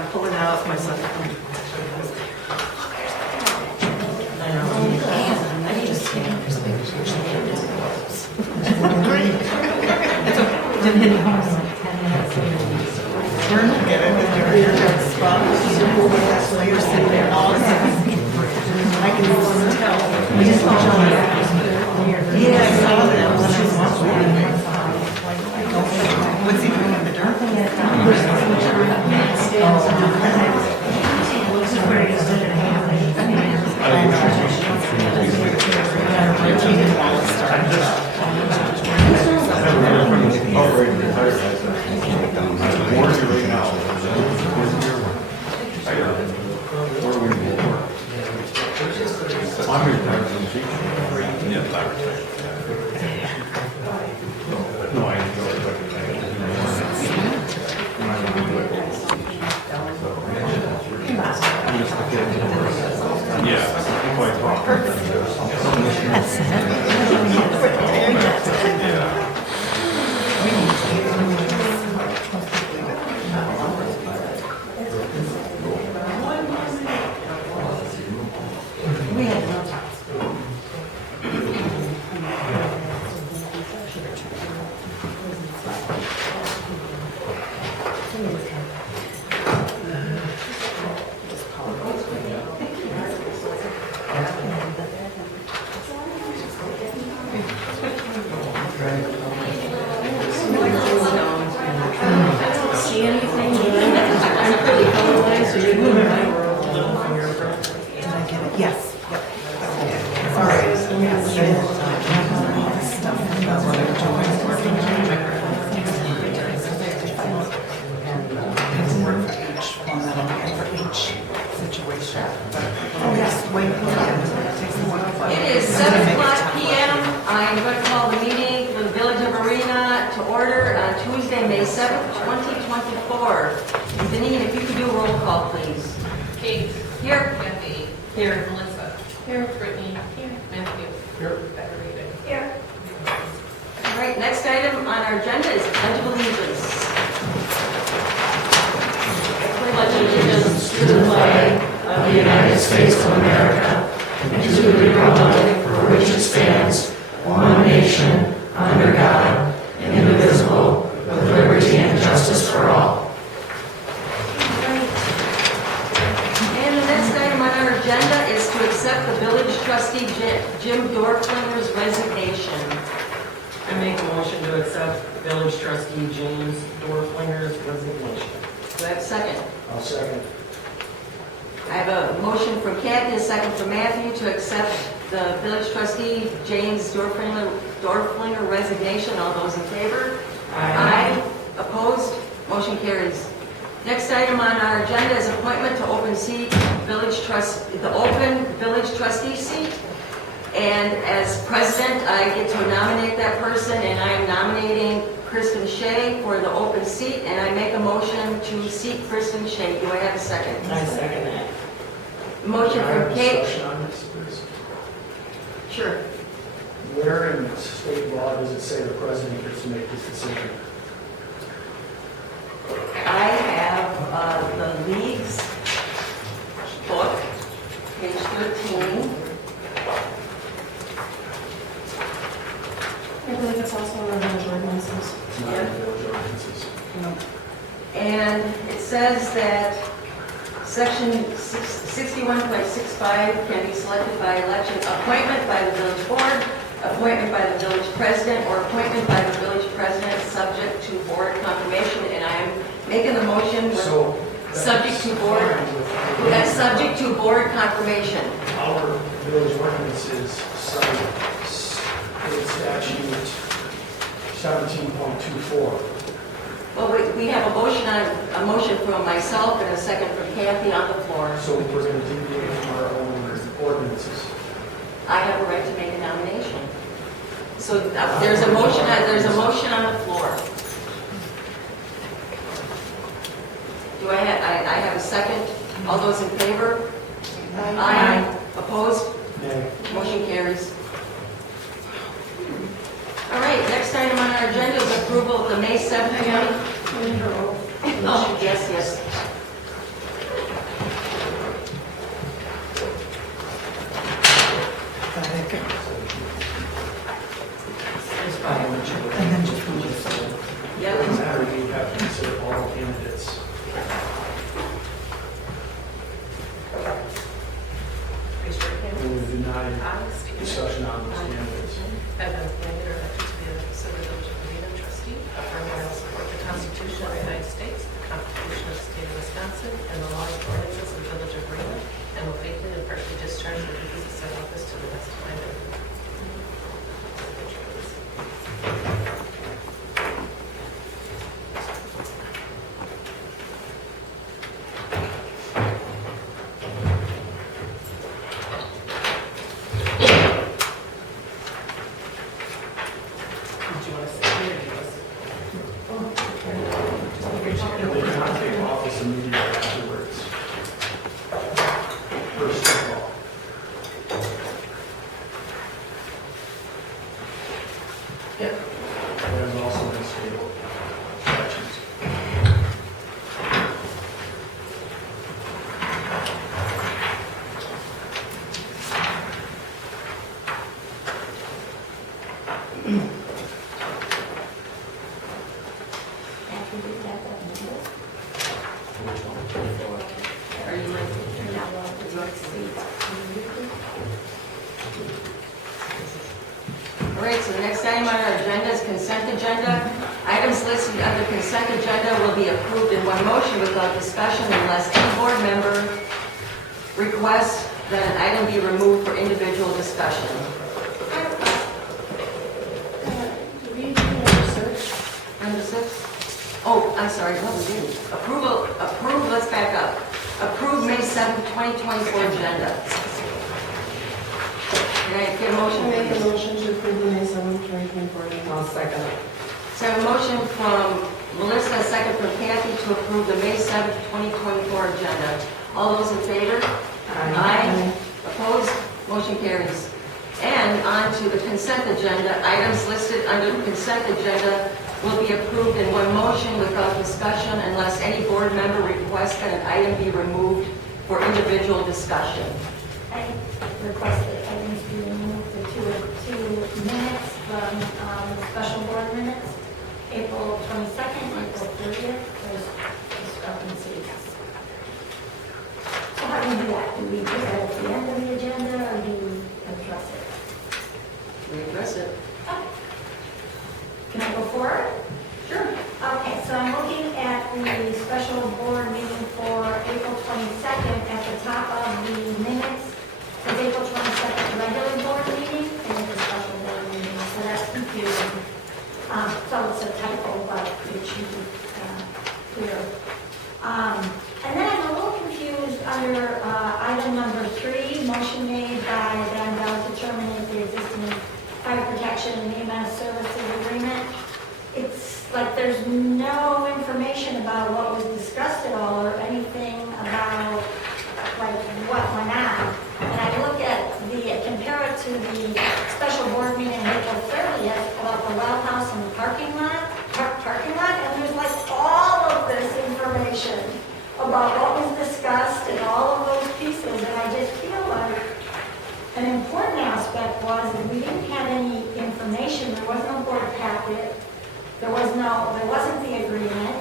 I'm pulling out my son. I know. I need to scan. There's a big picture. Great. It's okay. Didn't hit home. We're not getting it. You're sitting there all the time. I can tell. We just saw John. Yeah, I saw that. What's he doing in the dark? It is 7:00 p.m. I'm going to call the meeting for the Village of Arena to order on Tuesday, May 7th, 2024. Denise, if you could do a roll call, please. Kate. Here. Kathy. Here. Melissa. Here. Brittany. Here. Matthew. Here. Becca. Here. All right, next item on our agenda is Pledge of Allegiance. I pledge allegiance to the flag of the United States of America and to the republic for which it stands, one nation, under God, indivisible, with liberty and justice for all. And the next item on our agenda is to accept the village trustee Jim Dorflinger's resignation. I make a motion to accept village trustee James Dorflinger's resignation. Do I have a second? I'll second. I have a motion from Kathy, a second from Matthew to accept the village trustee James Dorflinger resignation. All those in favor? Aye. Opposed? Motion carries. Next item on our agenda is appointment to open seat, the open village trustee seat. And as president, I get to nominate that person, and I am nominating Kristen Shea for the open seat, and I make a motion to seat Kristen Shea. Do I have a second? I second that. Motion from Kate. Discussion on this, please. Sure. Where in state law does it say the president gets to make this decision? I have the league's book, page 13. I believe it's also one of those ordinances. It's not in the village ordinances. And it says that section 61.65 can be selected by election, appointment by the village board, appointment by the village president, or appointment by the village president subject to board confirmation. And I'm making the motion with subject to board, that's subject to board confirmation. Our village ordinances cite statute 17.24. Well, we have a motion from myself and a second from Kathy on the floor. So we're going to deviate from our own ordinances. I have a right to make a nomination. So there's a motion on the floor. Do I have a second? All those in favor? Aye. Opposed? Nay. Motion carries. All right, next item on our agenda is approval of the May 7th. Oh, yes. And then just one just. It Yep. doesn't matter, you have to consider all candidates. Raise your hand. We will deny I state your name. discussion on those candidates. Have been appointed or elected to be a member of the Village of Marina trustee. Affirm that I will support the Constitution of the United States, the Constitution of the State of Wisconsin, and the laws and ordinances of the Village of Marina, and will faithfully and impartially discharge the duties of said office to the best of my ability. Did you want to sit here or do you want to sit? And they cannot take office immediately afterwards. First of all. Yep. That is also in state statutes. Are you ready? All right, so the next item on our agenda is consent agenda. Items listed under consent agenda will be approved in one motion without discussion unless any board member requests that an item be removed for individual discussion. Number 6? Oh, I'm sorry, no, we didn't. Approve, let's back up. Approve May 7th, 2024 agenda. Can I get a motion? Make a please? motion to approve the May 7th, 2024 agenda. I'll second it. So I have a motion from Melissa, a second from Kathy to approve the May 7th, 2024 agenda. All those in favor? Aye. Opposed? Motion carries. And on to the consent agenda. Items listed under the consent agenda will be approved in one motion without discussion unless any board member requests that an item be removed for individual discussion. I request that items be removed, the two minutes from the special board minutes, April 22nd, April 30th, there's discrepancies. So how do we do that? Do we put that at the end of the agenda, or do we address it? We address it. Can I go forward? Sure. Okay, so I'm looking at the special board meeting for April 22nd. At the top of the minutes, the April 22nd regular board meeting and the special board meeting, so that's confusing. So it's a typo, but it should be clear. And then I'm a little confused under item number 3, motion made by Van Bell to terminate the existing fire protection and EMS services agreement. It's like there's no information about what was discussed at all or anything about like what went on. And I look at compare it to the special board meeting on April 30th about the well house and the parking lot, and there's like all of this information about what was discussed and all of those pieces, and I just feel like an important aspect was that we didn't have any information. There was no board packet. There wasn't the agreement.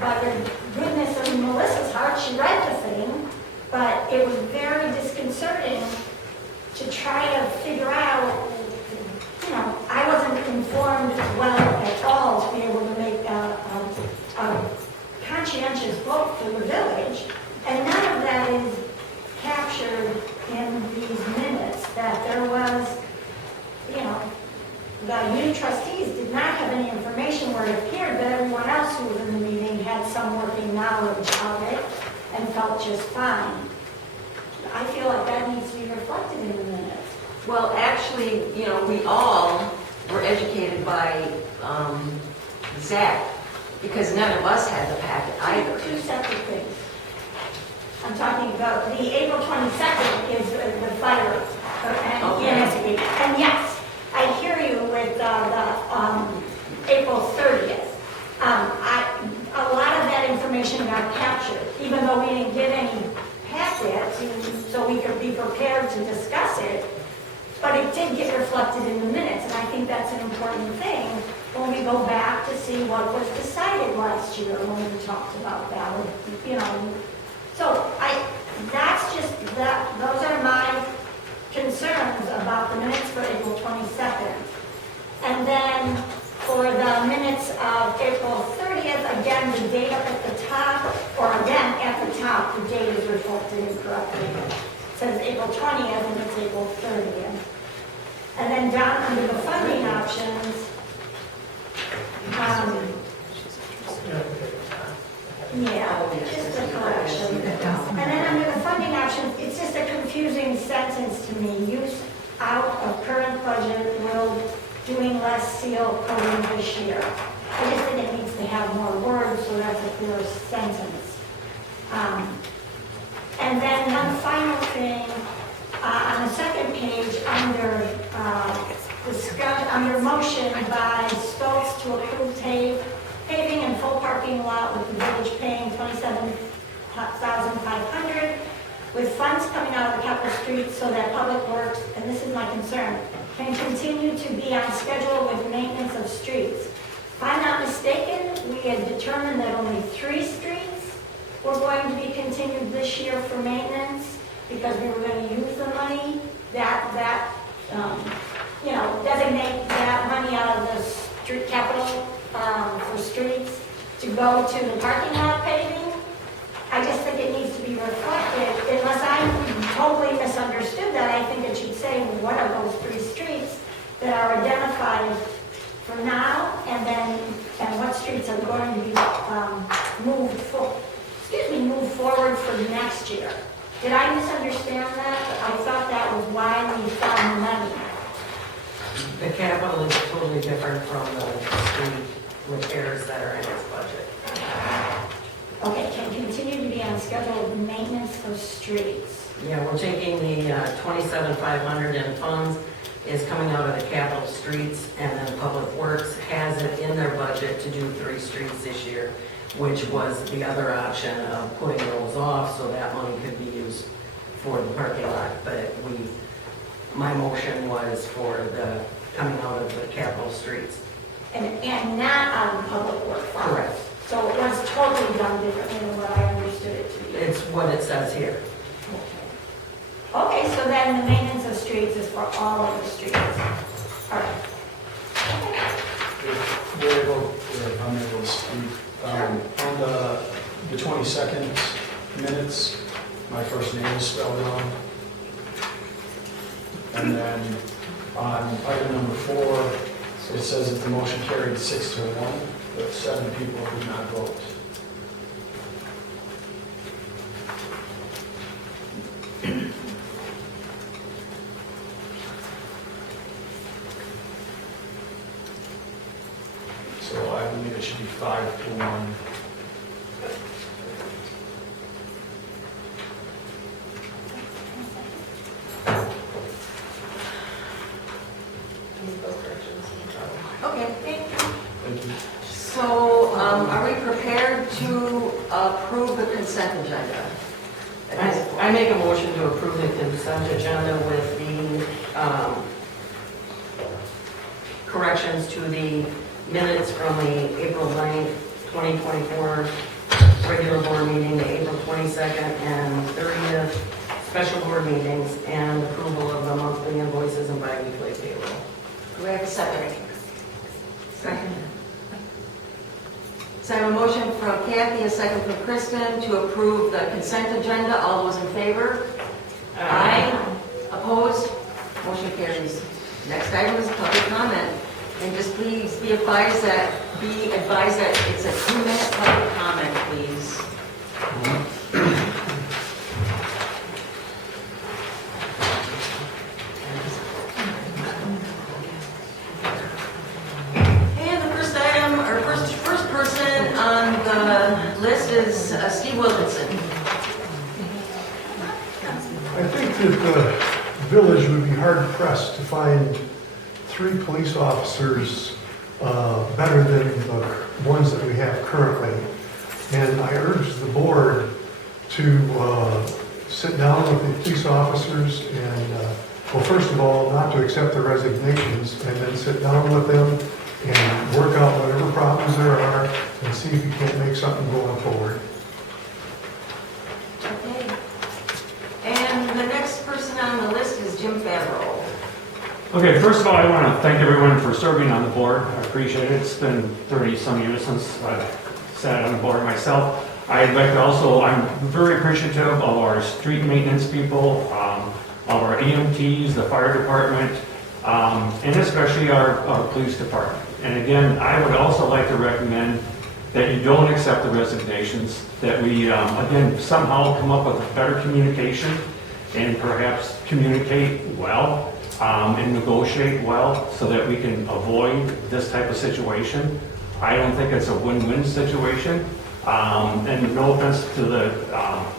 But the goodness of Melissa's heart, she read the thing. But it was very disconcerting to try to figure out. I wasn't informed well at all to be able to make a conscientious vote for the village, and none of that is captured in these minutes, that there was, the new trustees did not have any information where it appeared that everyone else who was in the meeting had some working knowledge of it and felt just fine. I feel like that needs to be reflected in the minutes. Well, actually, we all were educated by Zach, because none of us had the packet either. Two separate things. I'm talking about the April 22nd is the fire and EMS agreement. And yes, I hear you with the April 30th. A lot of that information got captured, even though we didn't get any packet so we could be prepared to discuss it. But it did get reflected reflected in the minutes, and I think that's an important thing when we go back to see what was decided last year when we talked about that, you know. So that's just, those are my concerns about the minutes for April 22nd. And then for the minutes of April 30th, again, the date up at the top, or again, at the top, the date is reflected incorrectly. It says April 20th and it's April 30th. And then down under the funding options, just a correction. And then under the funding options, it's just a confusing sentence to me. Use out of current budget will doing less seal coating this year. I just think it needs to have more words, so that's a clear sentence. And then one final thing, on the second page, under under motion by Stokes to approve paving and full parking lot with the village paying $27,500 with funds coming out of the capital streets so that public works, and this is my concern, can continue to be on schedule with maintenance of streets. If I'm not mistaken, we had determined that only 3 streets were going to be continued this year for maintenance because we were going to use the money designate that money out of the street capital for streets to go to the parking lot paving. I just think it needs to be reflected, unless I totally misunderstood that. I think it should say what are those 3 streets that are identified for now, and what streets are going to be moved forward for next year. Did I misunderstand that? I thought that was why we found the money. The capital is totally different from the street repairs that are in its budget. Okay, can continue to be on schedule with maintenance of streets. Yeah, we're taking the $27,500 in funds, is coming out of the capital streets, and then Public Works has it in their budget to do 3 streets this year, which was the other option of putting those off so that money could be used for the parking lot. But my motion was for the coming out of the capital streets. And not out of public work funds. Correct. So it was totally done differently than what I understood it to be. It's what it says here. Okay, so then the maintenance of streets is for all of the streets. All right. If I'm able to speak, on the 22nd minutes, my first name is spelled wrong. And then on item number 4, it says that the motion carried 6-1, but 7 people did not vote. So I believe it should be 5-1. Okay, thank you. Thank you. So, are we prepared to approve the consent agenda? I make a motion to approve the consent agenda with the corrections to the minutes from the April 9th, 2024 regular board meeting, the April 22nd and 30th special board meetings, and approval of the monthly invoices and bi-weekly payroll. Do we have a second? Second. So I have a motion from Kathy, a second from Kristen, to approve the consent agenda. All those in favor? Aye. Opposed? Motion carries. Next item is public comment. And just please be advised that it's a 2-minute public comment, please. And the first item, or first person on the list is Steve Wilkinson. I think that the village would be hard pressed to find 3 police officers better than the ones that we have currently. And I urge the board to sit down with the police officers and Well, first of all, not to accept the resignations and then sit down with them and work out whatever problems there are and see if you can't make something going forward. Okay. And the next person on the list is Jim Favreau. Okay, first of all, I want to thank everyone for serving on the board. I appreciate it. It's been 30-some years since I've sat on the board myself. I'd like to also, I'm very appreciative of our street maintenance people, of our EMTs, the fire department, and especially our police department. And again, I would also like to recommend that you don't accept the resignations, that we, again, somehow come up with a better communication and perhaps communicate well and negotiate well so that we can avoid this type of situation. I don't think it's a win-win situation. And no offense to the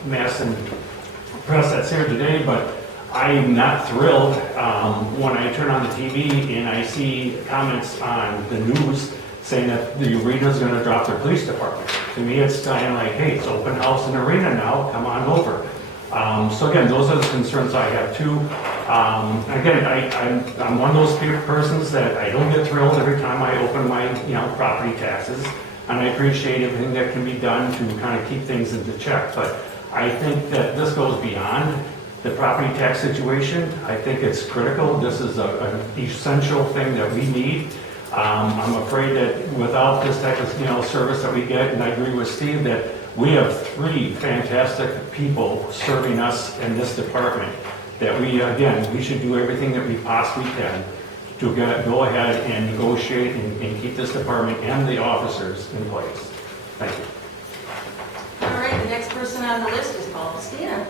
mass and press that's here today, but I'm not thrilled when I turn on the TV and I see comments on the news saying that the arena is going to drop their police department. To me, it's kind of like, hey, it's open house and arena now, come on over. So again, those are the concerns I have too. Again, I'm one of those persons that I don't get thrilled every time I open my property taxes, and I appreciate everything that can be done to kind of keep things into check. But I think that this goes beyond the property tax situation. I think it's critical. This is an essential thing that we need. I'm afraid that without this type of service that we get, and I agree with Steve that we have 3 fantastic people serving us in this department. That we should do everything that we possibly can to go ahead and negotiate and keep this department and the officers in place. Thank you. All right, the next person on the list is Paul Christina.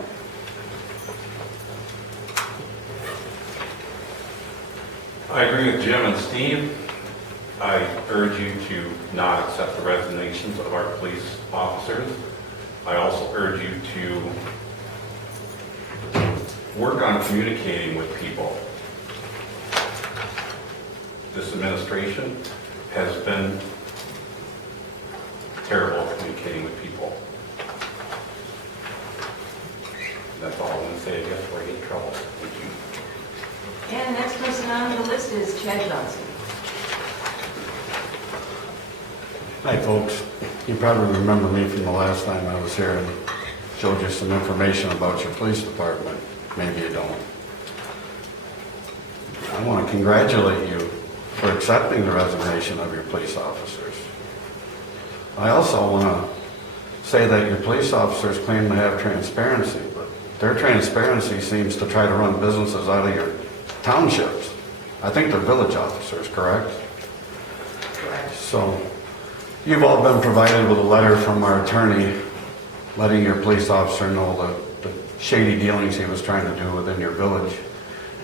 I agree with Jim and Steve. I urge you to not accept the resignations of our police officers. I also urge you to work on communicating with people. This administration has been terrible at communicating with people. That's all I'm going to say, I guess, before I get in trouble. Thank you. And the next person on the list is Chad Johnson. Hi, folks. You probably remember me from the last time I was here and showed you some information about your police department. Maybe you don't. I want to congratulate you for accepting the resignation of your police officers. I also want to say that your police officers claim to have transparency, but their transparency seems to try to run businesses out of your townships. I think they're village officers, correct? Correct. So, you've all been provided with a letter from our attorney letting your police officer know the shady dealings he was trying to do within your village.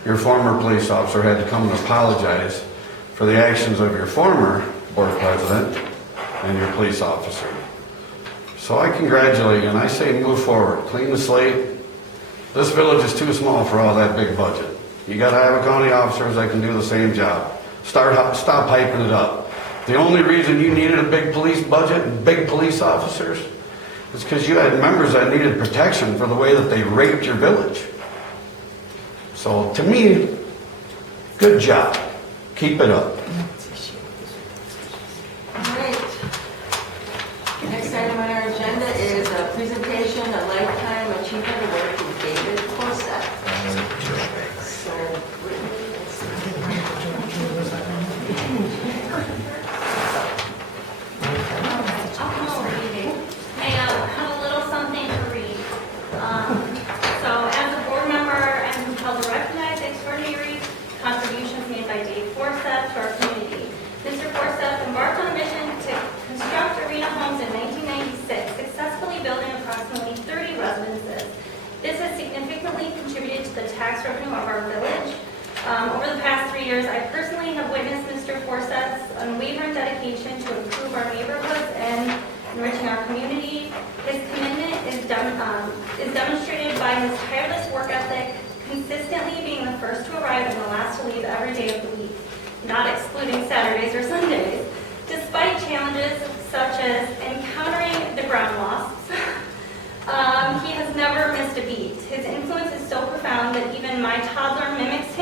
Your former police officer had to come and apologize for the actions of your former board president and your police officer. So I congratulate you and I say move forward, clean the slate. This village is too small for all that big budget. You got Iowa County officers that can do the same job. Stop hyping it up. The only reason you needed a big police budget and big police officers is because you had members that needed protection for the way that they raped your village. So to me, good job. Keep it up. All right. Next item on our agenda is a presentation, a Lifetime Achievement Award to David Forsett. So, Brittany, I have a little something to read. So as a board member, I'm compelled to recognize the extraordinary contributions made by Dave Forsett to our community. Mr. Forsett embarked on a mission to construct arena homes in 1996, successfully building approximately 30 residences. This has significantly contributed to the tax revenue of our village. Over the past 3 years, I personally have witnessed Mr. Forsett's unwavering dedication to improve our neighborhoods and enriching our community. His commitment is demonstrated by his tireless work ethic, consistently being the first to arrive and the last to leave every day of the week, not excluding Saturdays or Sundays. Despite challenges such as encountering the ground wasps, he has never missed a beat. His influence is so profound that even my toddler mimics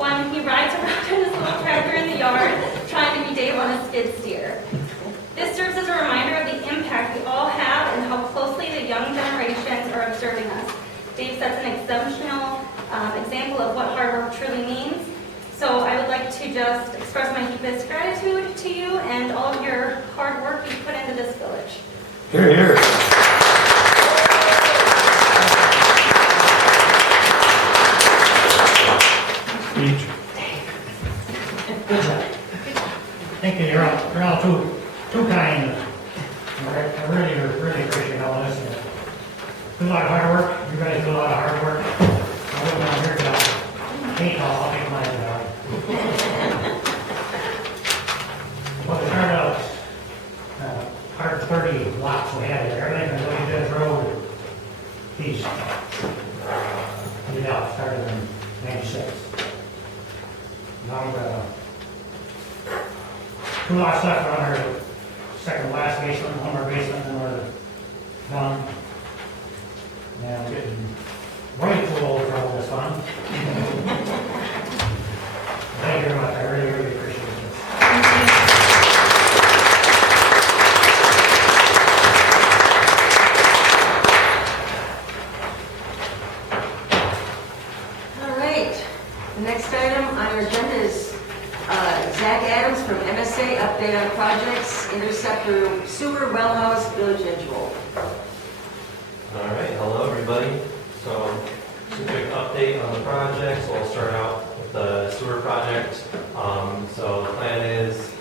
One, he rides around in his little tractor in the yard, trying to be Dave on a skid steer. This serves as a reminder of the impact we all have and how closely the young generations are observing us. Dave sets an exceptional example of what hard work truly means. So I would like to just express my deepest gratitude to you and all of your hard work you put into this village. Here, here. Speech. Thank you, you're all too kind. I really appreciate all this. Do a lot of hard work. You guys do a lot of hard work. I wouldn't want your job. Hate I'll take my job. Well, it started out, 130 lots we had there. Everything from Willie Dennis Road east. Started in 96. Now, 2 lots left on our second last basement, one more basement, and we're done. And I'm getting way too old for all this fun. Thank you very much. I really appreciate this. All right. The next item on our agenda is Zach Adams from MSA, update on projects, interceptor, sewer, well house, village edge roll. All right, hello everybody. So, just a quick update on the project. So I'll start out with the sewer project. So the plan is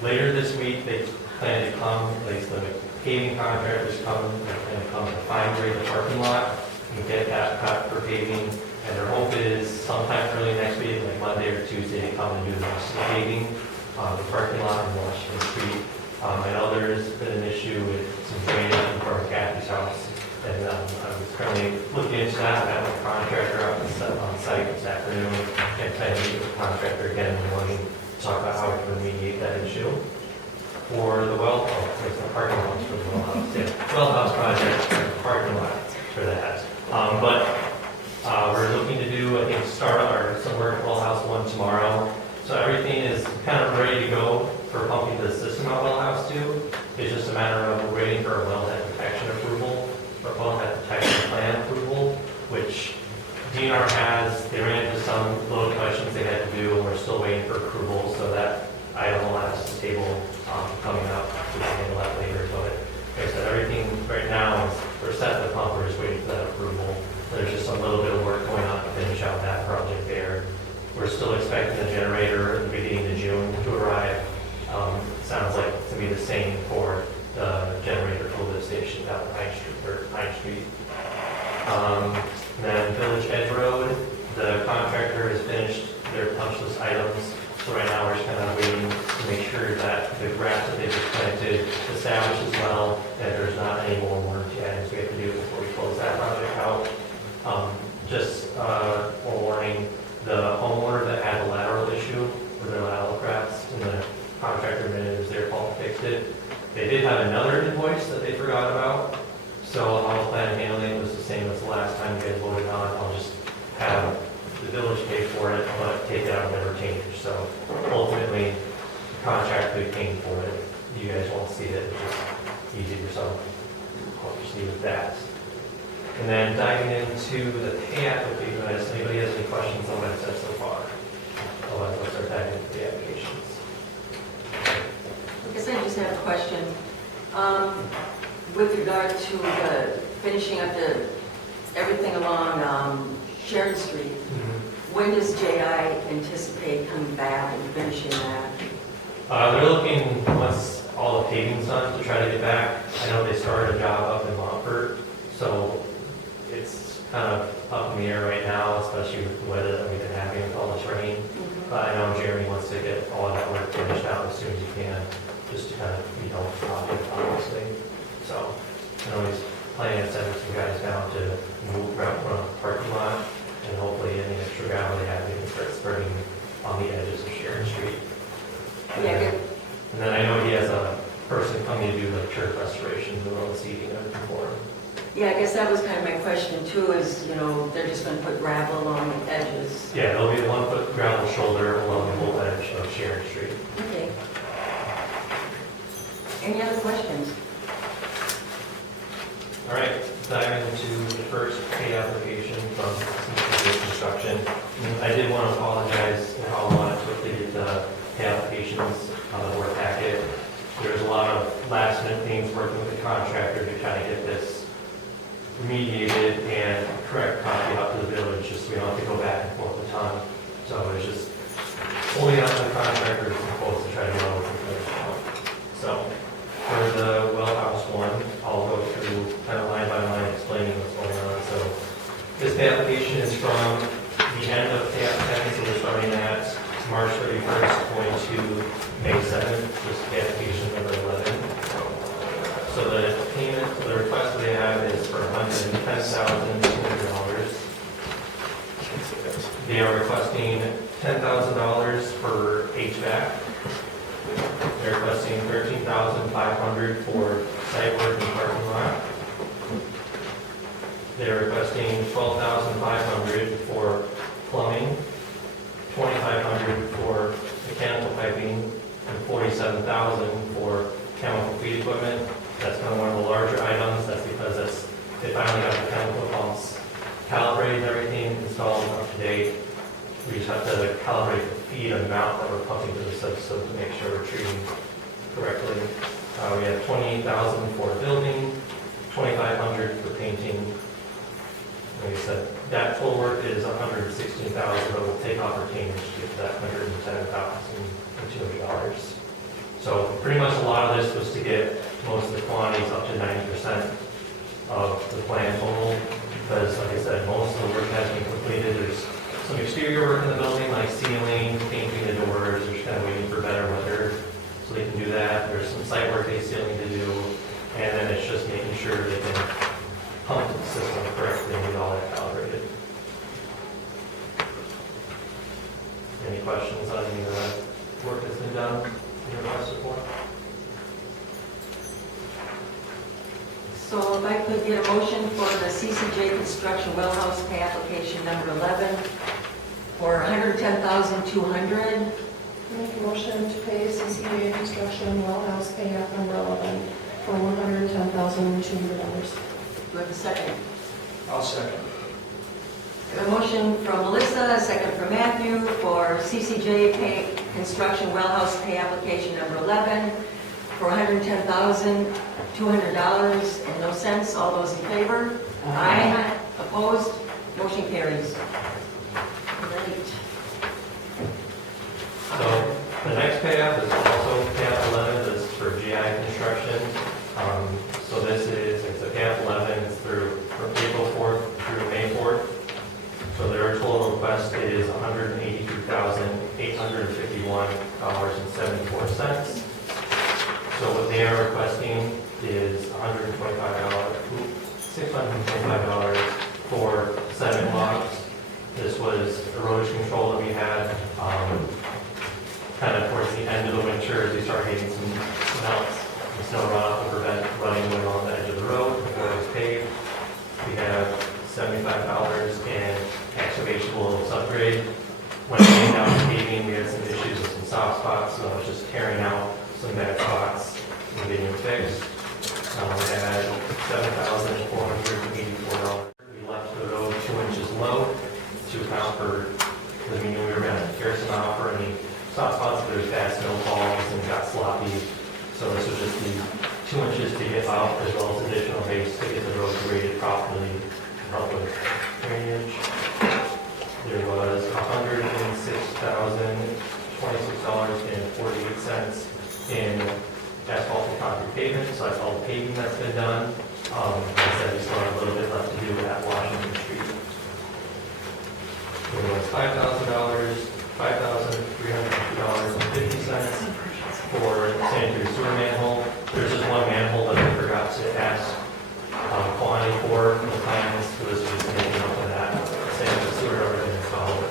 later this week they plan to come, at least the paving contractors come, they're going to come to fine grade the parking lot and get that cut for paving. And their hope is sometime early next week, like Monday or Tuesday, to come and do the rest of the paving, the parking lot in Washington Street. I know there's been an issue with some drainage in front of Kathy's house, and I was currently looking into that. I have a contractor out on site this afternoon, and plan to meet with the contractor again in the morning to talk about how we can remediate that issue. For the there's the parking lots for the well house. Yeah, well house project, parking lot for that. We're looking to do, I think, start our somewhere at Well House 1 tomorrow. So everything is kind of ready to go for pumping the system at Well House 2. It's just a matter of waiting for a wellhead protection approval, or wellhead protection plan approval, which DNR has. They ran into some little questions they had to do, and we're still waiting for approval. So that item will have to table coming up. We can handle that later. But like I said, everything right now is we're set the pump. We're just waiting for that approval. There's just a little bit of work going on to finish out that project there. We're still expecting the generator at the beginning of June to arrive. Sounds like it's going to be the same for the generator for the station down 9th Street. Then Village Edge Road, the contractor has finished their punch list items. So right now we're just kind of waiting to make sure that the grass that they've planted establishes well, and there's not any more warranty items we have to do before we close that project out. Just warning, the homeowner that had a lateral issue with their lateral cracks, and the contractor admitted it was their fault, fixed it. They did have another invoice that they forgot about, so how I plan on handling it was the same as the last time you guys voted on. I'll just have the village pay for it, but take it out of their retainage. So ultimately, the contractor will be paying for it. You guys won't see it, it's just easy yourself. I'll proceed with that. And then diving into the pay application, does anybody has any questions on what I've said so far? Otherwise, I'll start diving into the applications. I guess I just have a question. With regard to the finishing up everything along Sharon Street, when does JI anticipate coming back and finishing that? They're looking, once all the paving's done, to try to get back. I know they started a job up in Montfort, so it's kind of up in the air right now, especially with the weather that we've been having with all this rain. But I know Jeremy wants to get all of that work finished out as soon as he can, just to kind of help the project, obviously. So I know he's planning on sending some guys down to move around the parking lot, and hopefully any extra gravel they have, they can start spreading on the edges of Sharon Street. Yeah, good. And then I know he has a person coming to do the church restoration, the road seeding and everything for him. Yeah, I guess that was kind of my question too, is, you know, they're just gonna put gravel along the edges. Yeah, there'll be a 1-foot gravel shoulder along the whole edge of Sharon Street. Okay. Any other questions? All right, diving into the first pay application from CCJ Construction. I did want to apologize for how long it took to get the pay applications on the board packet. There's a lot of last minute things working with the contractor to kind of get this remediated and correct copy out to the village, just so we don't have to go back and forth a ton. So it's just only out to the contractors and folks to try to get all this information. So for the well house one, I'll go through kind of line by line explaining what's going on. So this pay application is from the end of pay application, so we're starting at March 31st, going to May 7th, this pay application number 11. So the payment, the request they have is for $110,200. They are requesting $10,000 for HVAC. They're requesting $13,500 for site work and parking lot. They're requesting $12,500 for plumbing, $2,500 for mechanical piping, and $47,000 for chemical feed equipment. That's kind of one of the larger items. That's because they finally got the chemical pumps calibrated, everything installed up to date. We just have to calibrate the feed amount that we're pumping to the system to make sure we're treating correctly. We have $28,000 for building, $2,500 for painting. Like I said, that full work is $116,000, but we'll take off retainage to get to that $110,200. So pretty much a lot of this was to get most of the quantities up to 90% of the plan total, because like I said, most of the work has been completed. There's some exterior work in the building, like ceiling, painting the doors. They're just kind of waiting for better weather so they can do that. There's some site work they still need to do, and then it's just making sure they can pump the system correctly and get all that calibrated. Any questions on any of the work that's been done in your request report? So if I could get a motion for the CCJ Construction Well House Pay Application number 11 for $110,200. Make a motion to pay CCA Construction Well House Pay App number 11 for $110,200. Do I have a second? I'll second. A motion from Melissa, a second from Matthew for CCJ Pay Construction Well House Pay Application number 11 for $110,200 and no cents. All those in favor? Aye. Opposed? Motion carries. Great. So the next pay app is also pay app 11. This is for GI construction. So this is, it's a pay app 11. It's through from April 4th through May 4th. So their total request is $183,851.74. So what they are requesting is $625 for sediment logs. This was erosion control that we had kind of towards the end of the winter as we started getting some melts and snow runoff to prevent running along the edge of the road before it was paved. We have $75 in excavation below subgrade. When it came down to paving, we had some issues with some soft spots, so I was just tearing out some bad spots and getting them fixed. We had $7,484. We left the road 2 inches low to account for, because we knew we were going to tear some out for any soft spots. There's bad snowfalls and it got sloppy. So this was just the 2 inches to get out, as well as additional base to get the road graded properly to help with drainage. There was $106,026.48 in asphalt and concrete pavement, so that's all the paving that's been done. Like I said, we still have a little bit left to do at Washington Street. There was $5,000, $5,350.50 for sanitary sewer manhole. There's just one manhole that I forgot to ask quantity for the plans, so this was making up for that. Sanitary sewer already installed.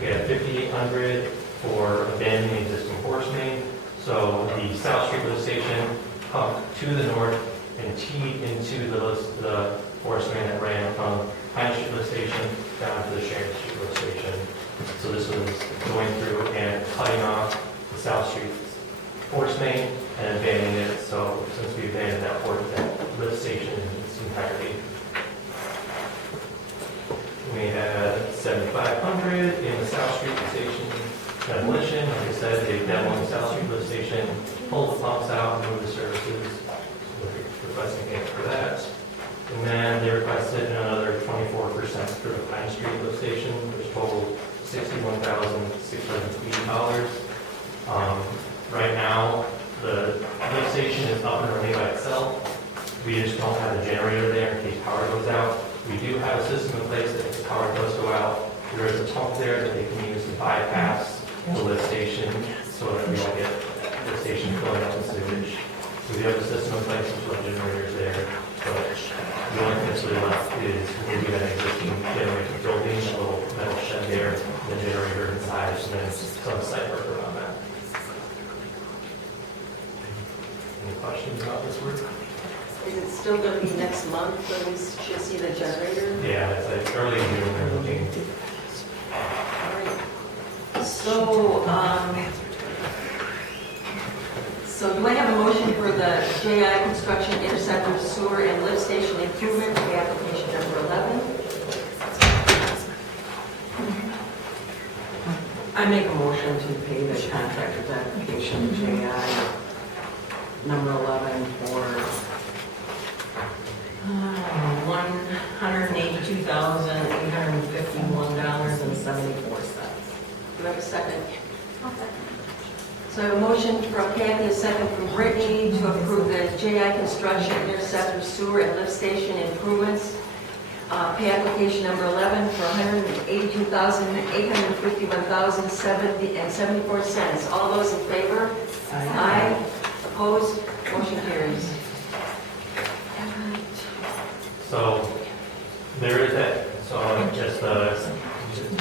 We had $5,800 for abandoning the existing force main. So the South Street lift station, pump to the north and teed into the force main that ran from Pine Street lift station down to the Sharon Street lift station. So this was going through and cutting off the South Street force main and abandoning it. So since we abandoned that lift station in its entirety. We had 7,500 in the South Street lift station demolition. Like I said, they demoed the South Street lift station, pulled the pumps out, and moved the services. So we're requesting payment for that. And then they requested another 24% for the Pine Street lift station, which totaled $61,680. Right now, the lift station is up and running by itself. We just don't have a generator there in case power goes out. We do have a system in place that if the power does go out, there is a pump there that they can use to bypass the lift station so that we don't get the station filling up with sewage. So we have a system in place with generators there. But the only thing that's really left is maybe that existing generator building, a little metal shed there, the generator inside, and then some site work around that. Any questions about this work? Is it still going to be next month when we should see the generator? Yeah, it's like early June, they're looking. All right. So do I have a motion for the JI Construction Interceptor Sewer and Lift Station Improvement application number 11? I make a motion to pay the contractor's application, JI number 11 for $182,851.74. Do I have a second? I'll second. So I have a motion from Kathy, a second from Brittany to approve the JI Construction Interceptor Sewer and Lift Station Improvements. Pay application number 11 for $182,851.74. All those in favor? Aye. Opposed? Motion carries. So there is that, so just the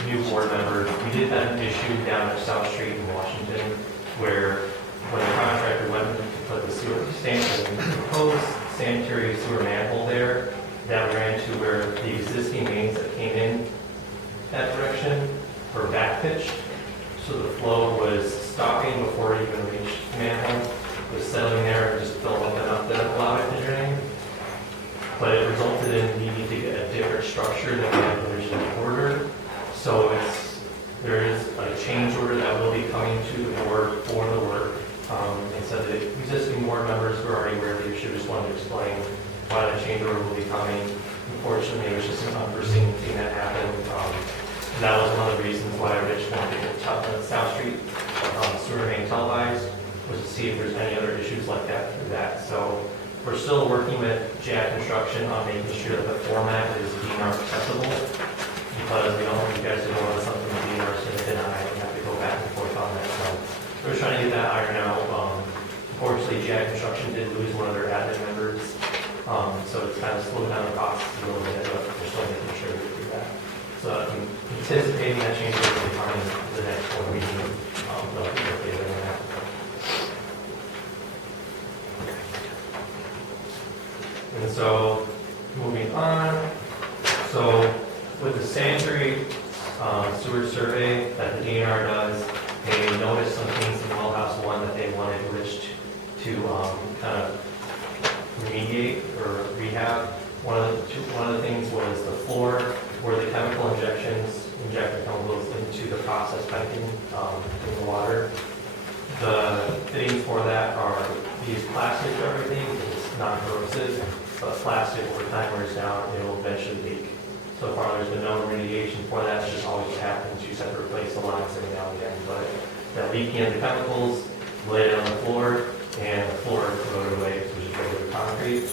new board members, we did have an issue down at South Street in Washington where when the contractor went to put the proposed sanitary sewer manhole there, that ran to where the existing mains that came in that direction were back pitched. So the flow was stopping before it even reached the manhole, it was settling there and just filling up enough that allowed it to drain. But it resulted in needing to get a different structure than we had originally ordered. So there is a change order that will be coming to the board for the work. And so the existing board members who are already aware of the issue just wanted to explain why the change order will be coming. Unfortunately, it was just an unforeseen thing that happened. That was one of the reasons why Rich wanted to get South Street sewer main televised, was to see if there's any other issues like that through that. So we're still working with JAC Construction on making sure that the format is DNR accessible, because we don't want you guys to go on something that DNR is going to deny and have to go back and forth on that. So we're trying to get that ironed out. Unfortunately, JAC Construction did lose one of their admin members, so it's kind of slowed down the process a little bit, but we're still making sure we do that. So I'm anticipating that change will be coming in the next board meeting. They'll be okay with that. And so, moving on, so with the sanitary sewer survey that the DNR does, they noticed some things in Well House 1 that they wanted Rich to kind of remediate or rehab. One of the things was the floor where the chemical injected chemicals into the process piping in the water. The fittings for that are these plastic for everything, it's not corrosive. But plastic over time wears down, it will eventually leak. So far, there's been no remediation for that. It's just always happens. You just have to replace the lines every now and again. But that leaking of the chemicals laid it on the floor, and the floor corroded away, which is regular concrete.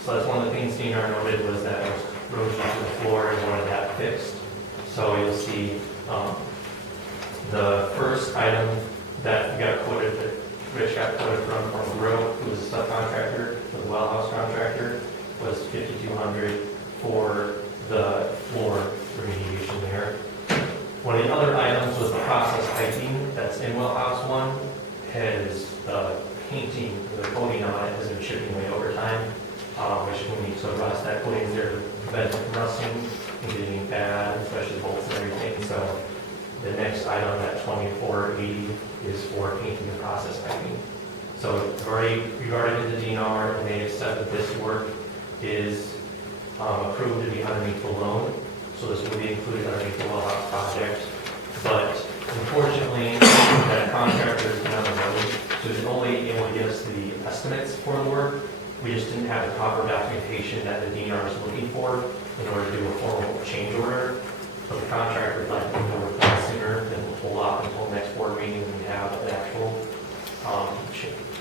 So that's one of the things DNR noted was that there was erosion to the floor and wanted that fixed. So you'll see the first item that we got quoted, that Rich got quoted from Rowe, who was a subcontractor for the well house contractor, was $5,200 for the floor remediation there. One of the other items was the process piping that's in well house 1. The painting, the coating on it has been chipped that coating's there to prevent it from rusting and getting bad, especially bolts and everything. So the next item, that 2480, is for painting the process piping. So I've already regarded the DNR, and they have said that this work is approved to be underneath the loan. So this will be included underneath the well-house project. But unfortunately, that contractor is down the road, so he's only able to give us the estimates for the work. We just didn't have the proper documentation that the DNR is looking for in order to do a formal change order. But the contractor would like to move forward that sooner, then we'll hold off until next board meeting when we have an actual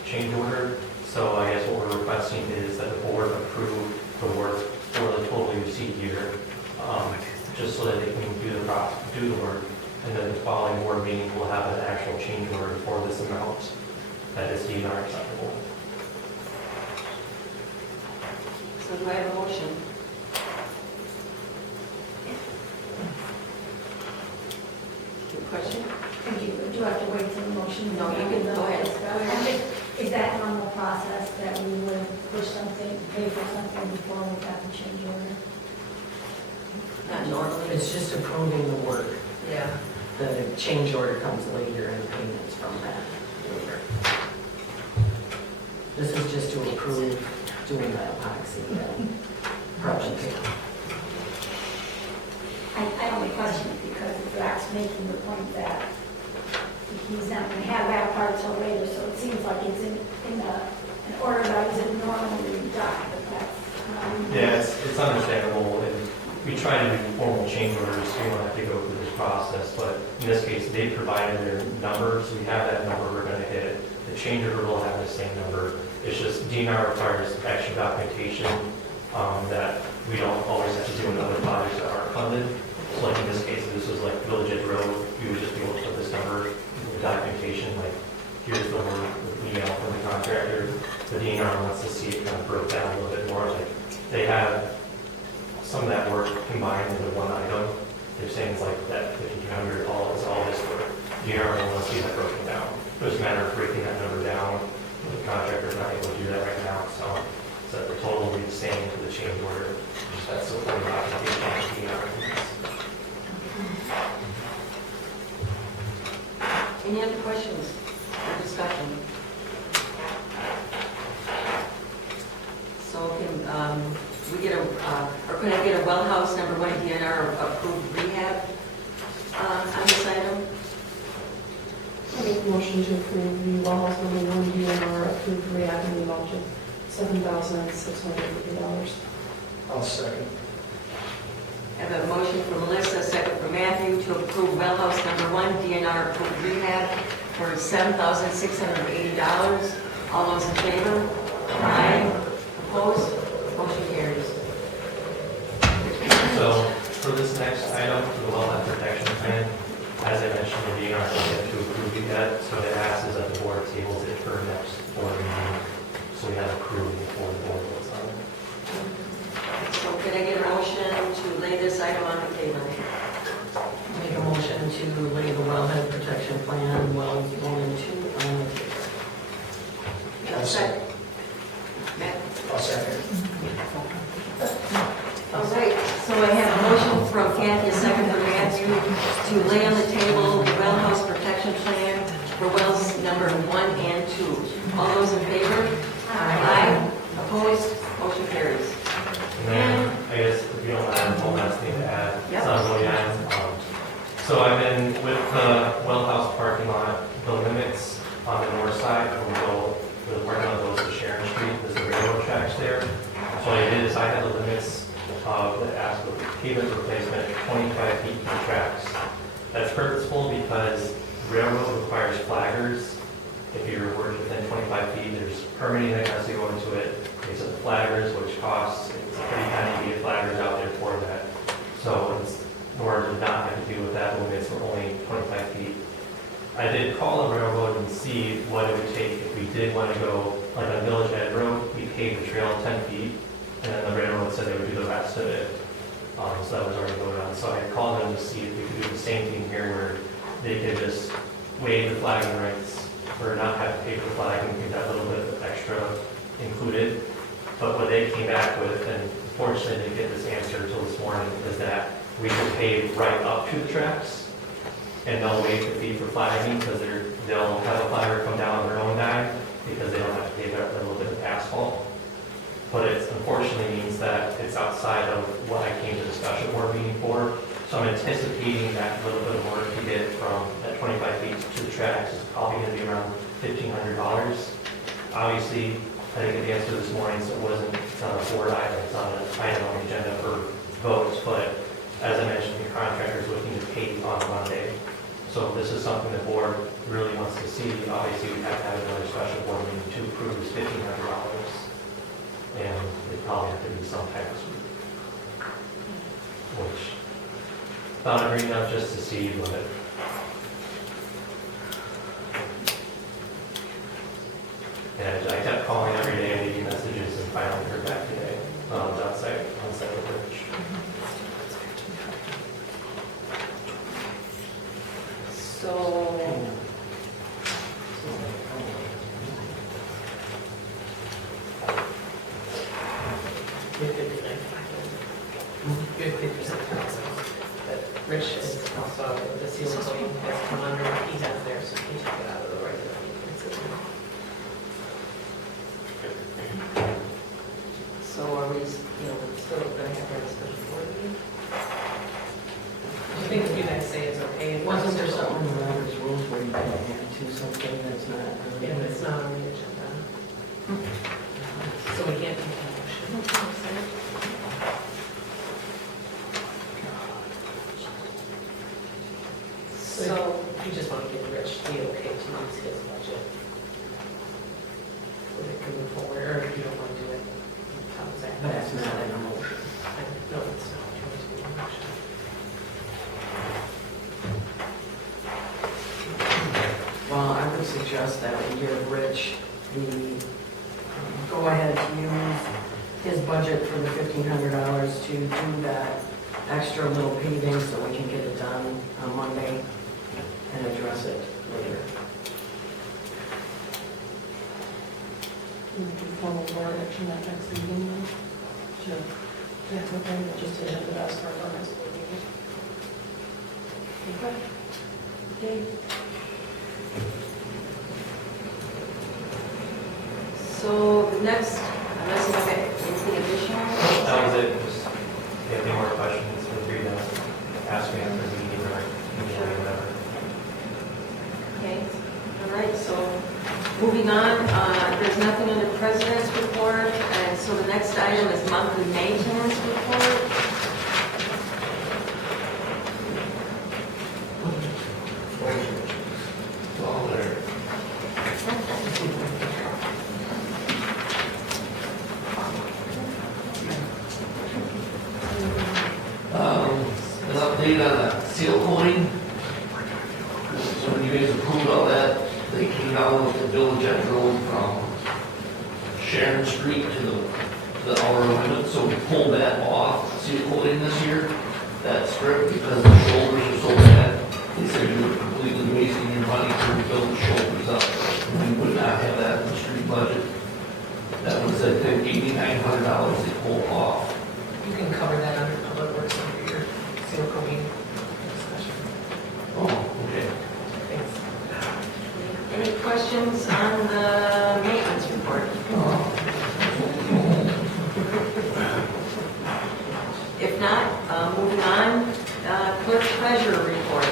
change order. So I guess what we're requesting is that the board approve the work for the total you see here, just so that they can do the work. And then the following board meeting will have an actual change order for this amount that is DNR acceptable. So do I have a motion? Good question? Thank you. Do I have to wait till the motion? No, you can go ahead. Is that normal process that we would push something, pay for something before we got the change order? Not normally. It's just approving the work. Yeah. The change order comes later and payments from that later. This is just to approve doing the epoxy project. I only question it because Zach's making the point that he's not going to have that part till later, so it seems like it's in an order that isn't normally done, but that's. Yeah, it's understandable, and we try to do formal change orders, so we don't have to go through this process, but in this case, they provided their number, so we have that number we're going to hit. The change order will have the same number. It's just DNR requires extra documentation that we don't always have to do in other projects that aren't funded. So like in this case, if this was like Village Edge Road, we would just be able to put this number in the documentation, like here's the work, the email from the contractor. The DNR wants to see it kind of broke down a little bit more. Like they have some of that work combined into one item. They're saying it's like that 1,500, all this work. DNR wants to see that broken down. It's a matter of breaking that number down. The contractor's not able to do that right now, so the total will be the same for the change order. That's the point of documentation. Any other questions or discussion? So can we get or could I get a well house number 1 DNR approved rehab on this item? I make a motion to approve the well house number 1 DNR approved rehab in the amount of $7,650. I'll second. I have a motion from Melissa, a second from Matthew, to approve well house number 1 DNR approved rehab for $7,680. All those in favor? Aye. Opposed? Motion carries. So for this next item, for the wellhead protection plan, as I mentioned, the DNR has yet to approve it yet, so it asks that the board tables it for next board meeting. So we have approved before the board votes on it. So can I get a motion to lay this item on the table? Make a motion to lay the wellhead protection plan, wells 1 and 2 on the table. I'll second. Matt? I'll second. All right, so I have a motion from Kathy, a second from Matthew, to lay on the table the well house protection plan for wells number 1 and 2. All those in favor? Aye. Opposed? Motion carries. And then, I guess, if you don't mind, one last thing to add. Yep. So I'm going on. So I've been with the well house parking lot, the limits on the north side from the parking lot goes to Sharon Street, there's the railroad tracks there. So what I did is I had the limits of the pavement replacement 25 feet from tracks. That's purposeful because railroad requires flaggers. If you're working within 25 feet, there's permitting that has to go into it. They set the flaggers, which costs, it's pretty penny to get flaggers out there for that. So in order to not have to deal with that, limits were only 25 feet. I did call the railroad and see what it would take if we did want to go, like on Village Ed Road, we paved the trail 10 feet, and then the railroad said they would do the rest of it. So that was already voted on. So I called them to see if we could do the same thing here where they could just waive the flagging rights or not have to pay for the flag and get that little bit of extra included. But what they came back with, and unfortunately didn't get this answer until this morning, is that we can pay right up to the tracks and they'll waive the fee for flagging because they'll have a flagger come down on their own dime because they don't have to pay that little bit of asphalt. But it unfortunately means that it's outside of what I came to the special board meeting for. So I'm anticipating that little bit of work to get from that 25 feet to the tracks is probably going to be around $1,500. Obviously, I didn't get the answer this morning, so it's not a board item, it's not an item on the agenda for votes, but as I mentioned, the contractor is looking to pay on Monday. So if this is something the board really wants to see, obviously we have to have another special board meeting to approve this $1,500. And it probably have to be sometime this week. Which, thought I'd bring it up just to see, but and I kept calling every day and leaving messages and finally heard back today. I was outside with Rich. So, You have 50% tax, but Rich is also, the seal coating has come under, he has there, so he took it out of the regular maintenance system. so are we, still gonna have our special board meeting? I think what you guys say is okay. Wasn't there something in the Robert's rules where you can add to something that's not? Yeah, but it's not on the agenda. So we can't take a motion. So you just want to give Rich the okay to use his budget? Would it move forward, or if you don't want to do it? How does that? That's not in a motion. No, it's not going to be a motion. Well, I would suggest that we give Rich the go ahead to use his budget for the $1,500 to do that extra little paving so we can get it done on Monday and address it later. We can formal board action that next meeting then? Sure. Yeah, okay, we'll just agenda it as part of our next board meeting. Okay. Okay. So the next, unless you have anything additional? That was it. Just, if you have any more questions, feel free to ask me after the meeting or email me, whatever. Okay, all right, so moving on, there's nothing in the president's report, and so the next item is monthly maintenance report. Well, there. An update on the seal coating. So when you guys approved all that, they came down with the village edge road from Sharon Street to the outer limit, so we pulled that off, seal coating this year, that strip, because the shoulders are so bad. They said you were completely wasting your money to rebuild the shoulders up. We would not have that in the street budget. That was, I think, $8,900 they pulled off. You can cover that under public works under your seal coating discussion. Oh, okay. Thanks. Any questions on the maintenance report? If not, moving on, clerk treasurer report.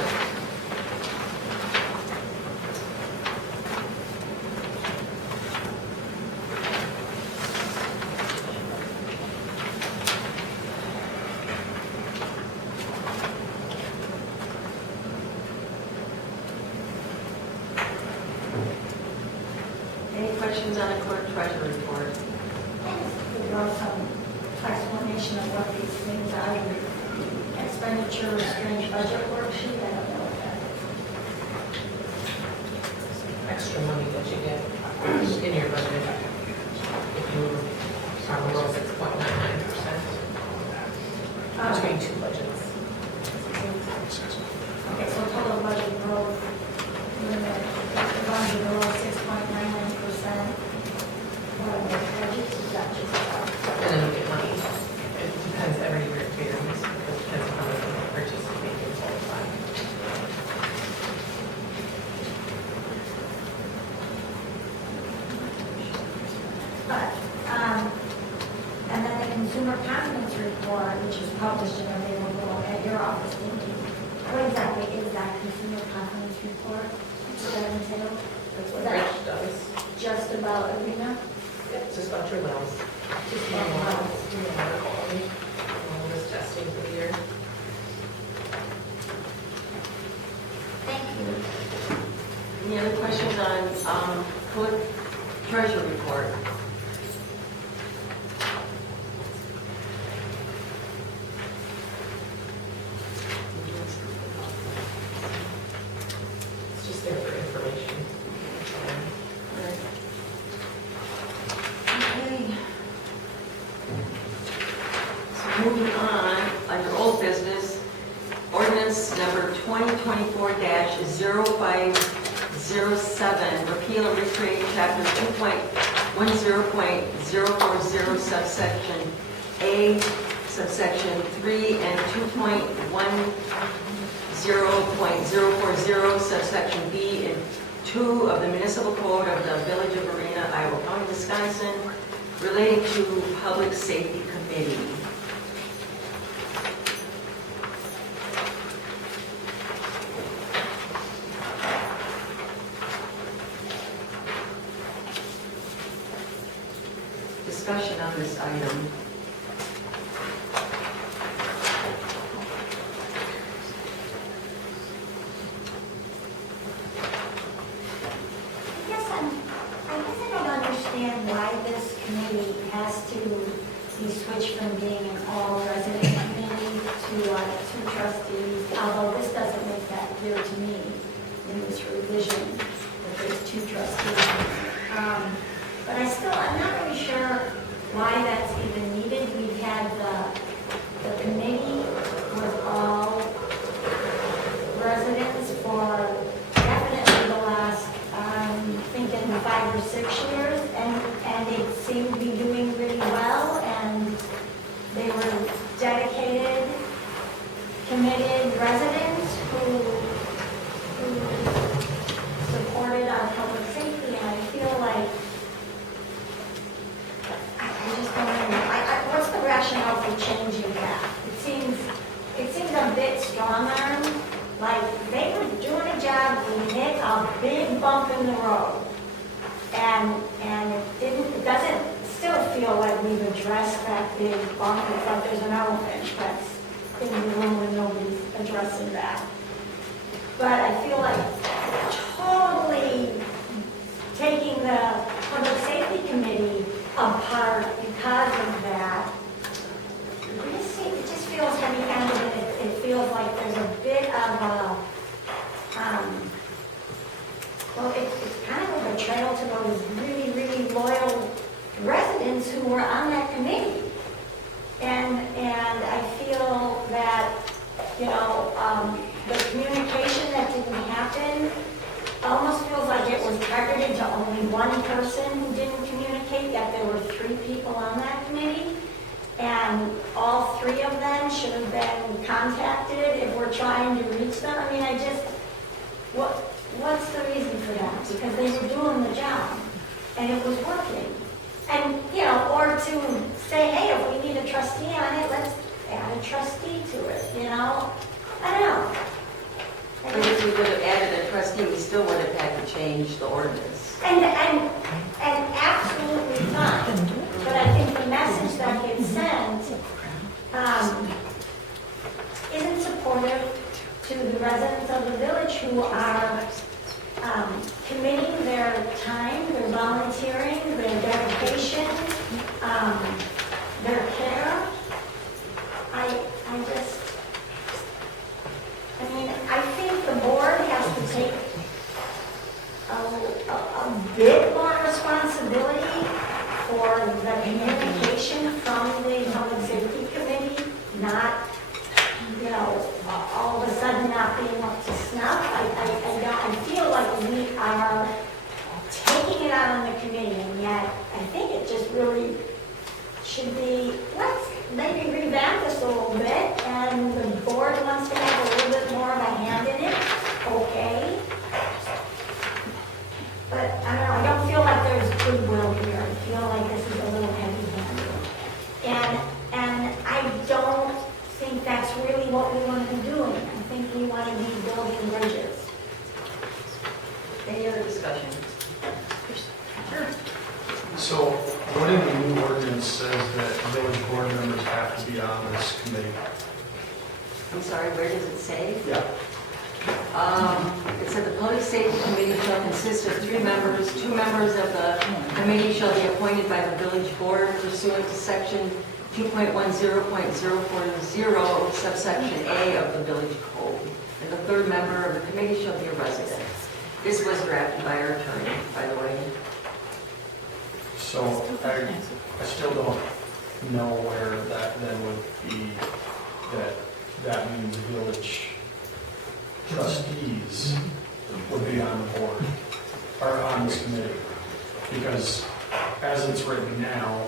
Any questions on the clerk treasurer report? We wrote some explanation of what these things are. Expenditure restraint budget worksheet, I don't know what that is. Extra money that you get in your budget if you are below 6.99% between two budgets. Okay, so total budget growth, limit, the budget below 6.99%. What are those budgets, is that just, And then you get money Just about your wells. Just about wells. Water quality, this testing for the year. Thank you. Any other questions on clerk treasurer report? It's just there for information. Okay. So moving on, under old business, ordinance number 2024-0507, repeal and recreate chapter 2.10.040 subsection A, subsection 3, and 2.10.040 subsection B and 2 of the municipal code of the Village of Marina, Iowa County, Wisconsin, relating to public safety committee. Discussion on this item. I don't understand why this committee has to be switched from being an all-resident committee to two trustees, although this doesn't make that clear to me in this revision that there's two trustees. But I'm not really sure why that's even needed. We've had the committee with all residents for definitely the last, I'm thinking 5 or 6 years, and they seem to be doing really well, and they were dedicated, committed residents who supported our public safety, and I feel like I just don't know. What's the rationale for changing that? It seems a bit strong-armed. Like, they were doing a job, we hit a big bump in the road. And it doesn't still feel like we've addressed that big bump. It's like there's an elephant that's in the room and nobody's addressing that. But I feel like totally taking the Public Safety Committee apart because of that, it just feels heavy-handed, and it feels like there's a bit of a, it's kind of a betrayal to those really, really loyal residents who were on that committee. And I feel that, the communication that didn't happen almost feels like it was targeted to only one person who didn't communicate, yet there were 3 people on that committee. And all 3 of them should have been contacted if we're trying to reach them. I mean, what's the reason for that? Because they were doing the job, and it was working. And, or to say, hey, if we need a trustee on it, let's add a trustee to it, I don't know. I think if we would have added a trustee, we still would have had to change the ordinance. And absolutely fine. But I think the message that gets sent isn't supportive to the residents of the village who are committing their time, their volunteering, their dedication, their care. I think the board has to take a bit more responsibility for the communication from the Public Safety Committee, not, all of a sudden not being up to snuff. I feel like we are taking it out on the committee, and yet I think it just really should be, let's maybe revamp this a little bit, and the board wants to have a little bit more of a hand in it, okay? But I don't know, I don't feel like there's goodwill here. I feel like this is a little heavy-handed. And I don't think that's really what we want to be doing. I think we want to be building bridges. Any other discussion? So what sorry, where does it say? Yeah. It said the Public Safety Committee shall consist of 3 members. 2 members of the committee shall be appointed by the village board pursuant to section 2.10.040 subsection A of the village code. And the 3rd member of the committee shall be a resident. This was drafted by our attorney, by the way. So I still don't know where that then would be, that means village trustees would be on the board, or on this committee. Because as it's written now,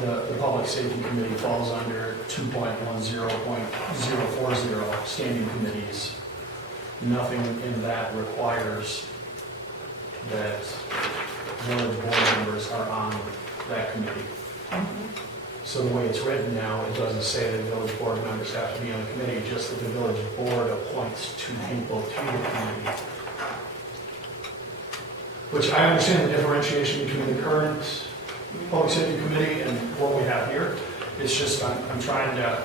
the Public Safety Committee falls under 2.10.040 standing committees. Nothing in that requires that village board members are on that committee. So the way it's written now, it doesn't say that village board members have to be on the committee, just that the village board appoints 2 people to the committee. Which I understand the differentiation between the current Public Safety Committee and what we have here. It's just, I'm trying to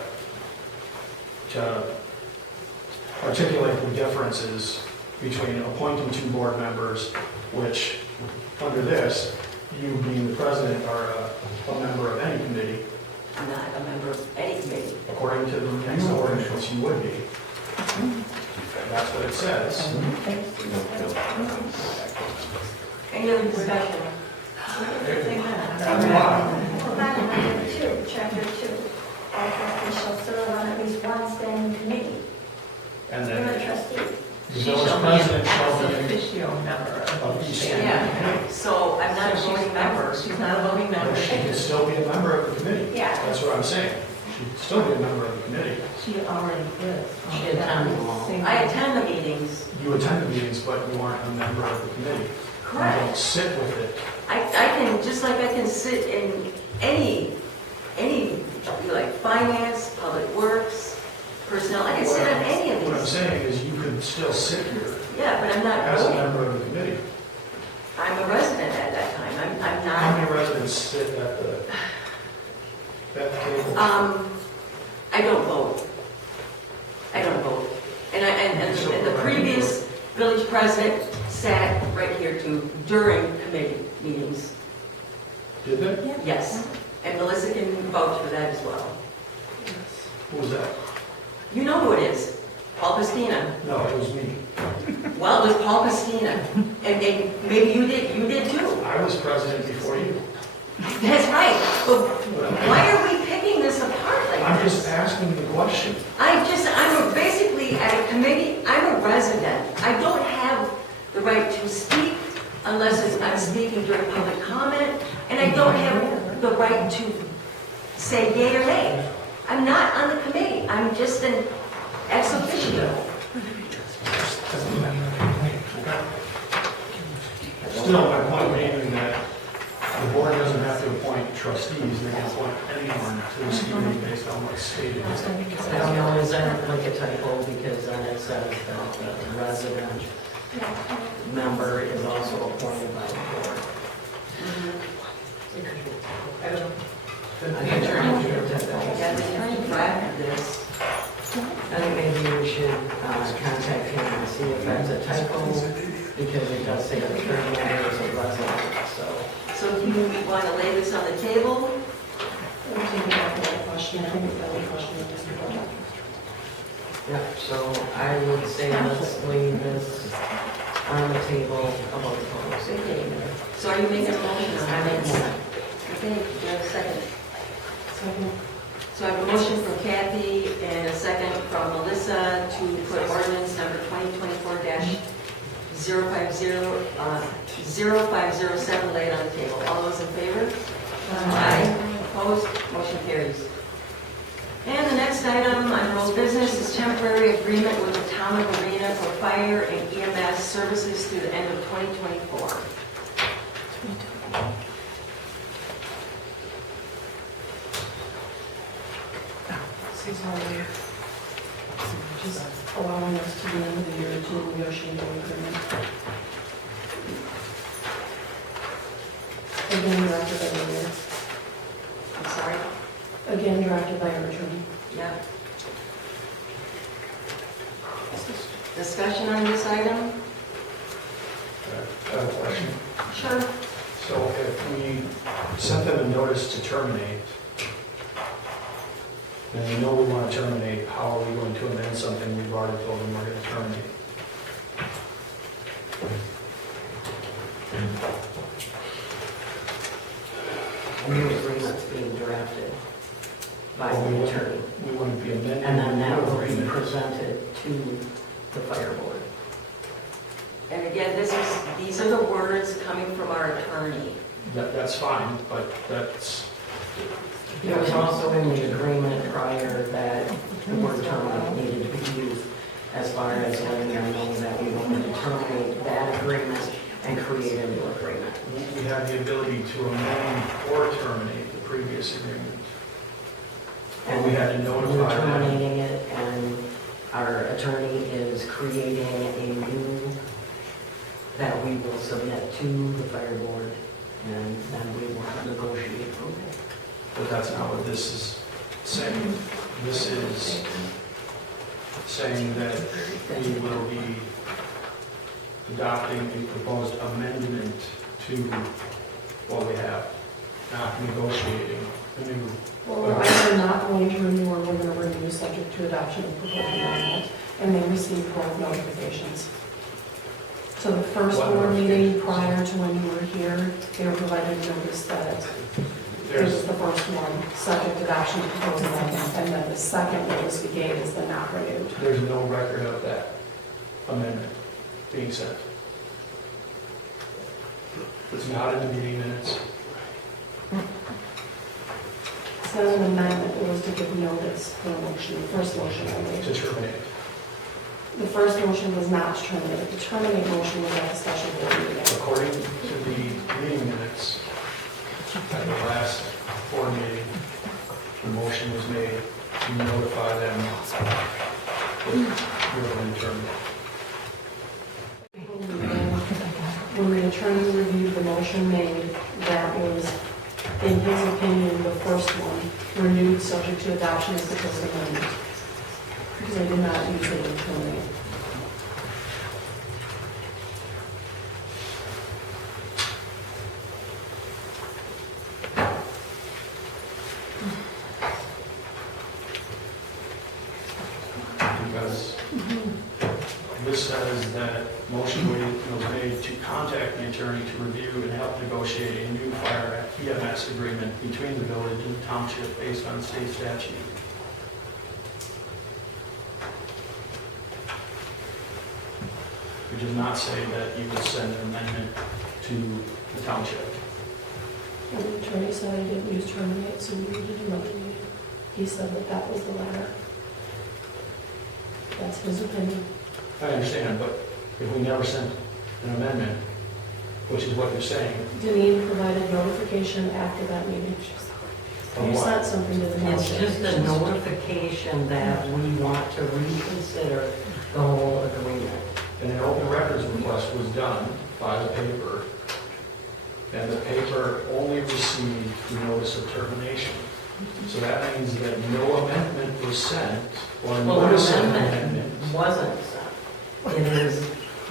articulate the differences between appointing 2 board members, which under this, you being the president are a member of any committee. I'm not a member of any committee. According to the next ordinance, you would be. That's what it says. Any other discussion? Number 2, chapter 2. All trustees shall serve on at least one standing committee. And You're a then trustee. the village president shall be officio member of each standing Yeah, committee. so I'm not a voting member. She's not a voting member. But she can still be a member of the committee. Yeah. That's what I'm saying. She can still be a member of the committee. She already is. She attended them all. I attend the meetings. You attend the meetings, but you aren't a member of the committee. Correct. You don't sit with it. I can, just like I can sit in any, like finance, public works, personnel, I can sit on any of What I'm these. saying is you could still sit here Yeah, but I'm not as a voting. member of the committee. I'm a resident at that time. I'm How not, many residents sit at the table? I don't vote. I don't vote. And the previous village president sat right here too during committee meetings. Did they? Yes. And Melissa can vouch for that as well. Who was that? You know who it is. Paul Pastina. No, it was me. Well, it was Paul Pastina. And maybe you did too. I was president before you. That's right. But why are we picking this apart like I'm this? just asking the question. I'm basically at a committee, I'm a resident. I don't have the right to speak unless I'm speaking during public comment, and I don't have the right to say yea or nay. I'm not on the committee. I'm just an ex officio. Still, my point being that the board doesn't have to appoint trustees, they can appoint anyone to this committee based on what's stated. I don't know, is that like a typo, because then it says that the resident member is also appointed by the board. I can turn it to Yeah, the attorney drafted this. I think maybe we should contact him and see if that's a typo, because it does say that the third member is a resident, so. So do you want to lay this on the table? Yeah, so I would say let's leave this on the table about the public safety. So are you making a motion? I make one. Okay, do you have a second? So I have a motion from Kathy and a second from Melissa to put ordinance number 2024-05007 laid on the table. All those in favor? Aye. Opposed? Motion carries. And the next item on old business is temporary agreement with the town of Arena for fire and EMS services through the end of 2024. Just allowing us to the end of the year to negotiate an agreement. Again, drafted by the mayor. I'm sorry? Again, drafted by our attorney. Yeah. Discussion on this item? I have a question. Sure. So if we sent them a notice to terminate, and we know we want to terminate, how are we going to amend something we've already told them we're going to terminate? A new agreement's being drafted by the attorney. We wouldn't be amending And then that the will be agreement. presented to the fire board. And again, these are the words coming from our attorney. That's fine, but that's, There was also in the agreement prior that the word terminate needed to be used as far as letting them know that we wanted to terminate that agreement and create a new agreement. we have the ability to amend or terminate the previous agreement. And we had to We're notify them. terminating it, and our attorney is creating a new that we will submit to the fire board, and then we will negotiate from there. But that's not what this is saying. This is saying that we will be adopting a proposed amendment to what we have, not negotiating a new. Well, either not going to renew or we're going to renew subject to adoption of proposed amendment, and they received both notifications. So the first board meeting prior to when you were here, they were provided notice that this is the first one, subject to adoption of proposed amendment, and then the second notice we gave is the not renewed. There's no record of that amendment being sent. It's not in the meeting minutes. It says an amendment, it was to give notice for a motion, the first motion I made. To terminate. The first motion was not to terminate, the terminate motion was at the special board meeting. According to the meeting minutes, at the last board meeting, the motion was made to notify them that we're going to terminate. When the attorney reviewed the motion made, that was, in his opinion, the first one, renewed subject to adoption of the proposed amendment. Because I did not use the word terminate. Because this says that motion was made to contact the attorney to review and help negotiate a new fire EMS agreement between the village and the township based on state statute. It does not say that you would send an amendment to the township. And the attorney said I didn't use terminate, so we needed another meeting. He said that that was the latter. That's his opinion. I understand, but if we never sent an amendment, which is what you're saying, Deneen provided notification after that meeting. of You what? sent something to the It's township. just a notification that we want to reconsider the whole agreement. And an open records request was done by the paper, and the paper only received the notice of termination. So that means that no amendment was sent, or Well, the notice of amendment amendment. wasn't sent. It is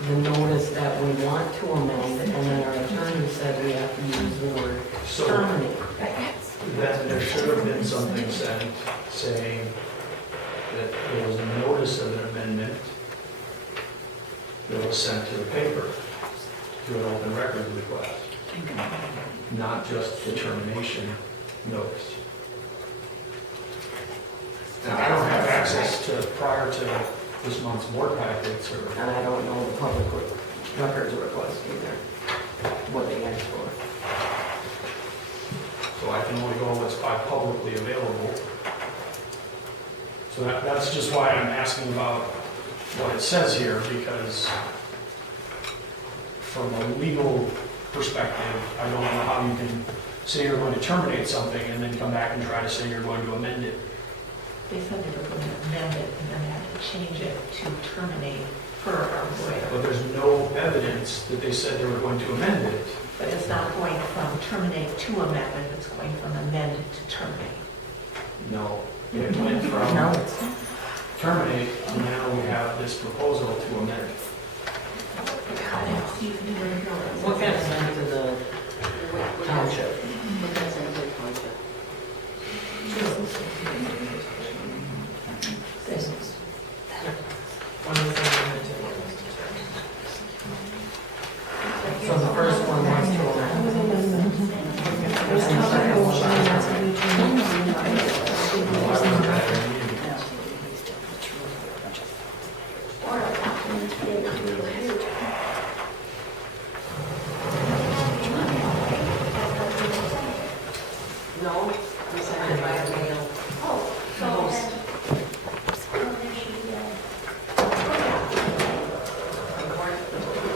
the notice that we want to amend, and then our attorney said we have to use the word So terminate. then there should have been something sent saying that there was a notice of an amendment that was sent to the paper, to an open records request, not just the termination notice. Now, I don't have access to, prior to this month's board packets, or, And I don't know the public records request either, what they asked for. so I can only go on what's publicly available. So that's just why I'm asking about what it says here, because from a legal perspective, I don't know how you can say you're going to terminate something and then come back and try to say you're going to amend it. They said they were going to amend it and then have to change it to terminate per our lawyer. But there's no evidence that they said they were going to amend it. But it's not going from terminate to amendment, it's going from amend to terminate. No, it went from No, it's not. terminate, and now we have this proposal to amend. What got sent to the township? What does that say, township? When was it sent to? So the first one was to amend. There's another motion that's to be No, we sent it by mail. Oh, so then, well, there should be a,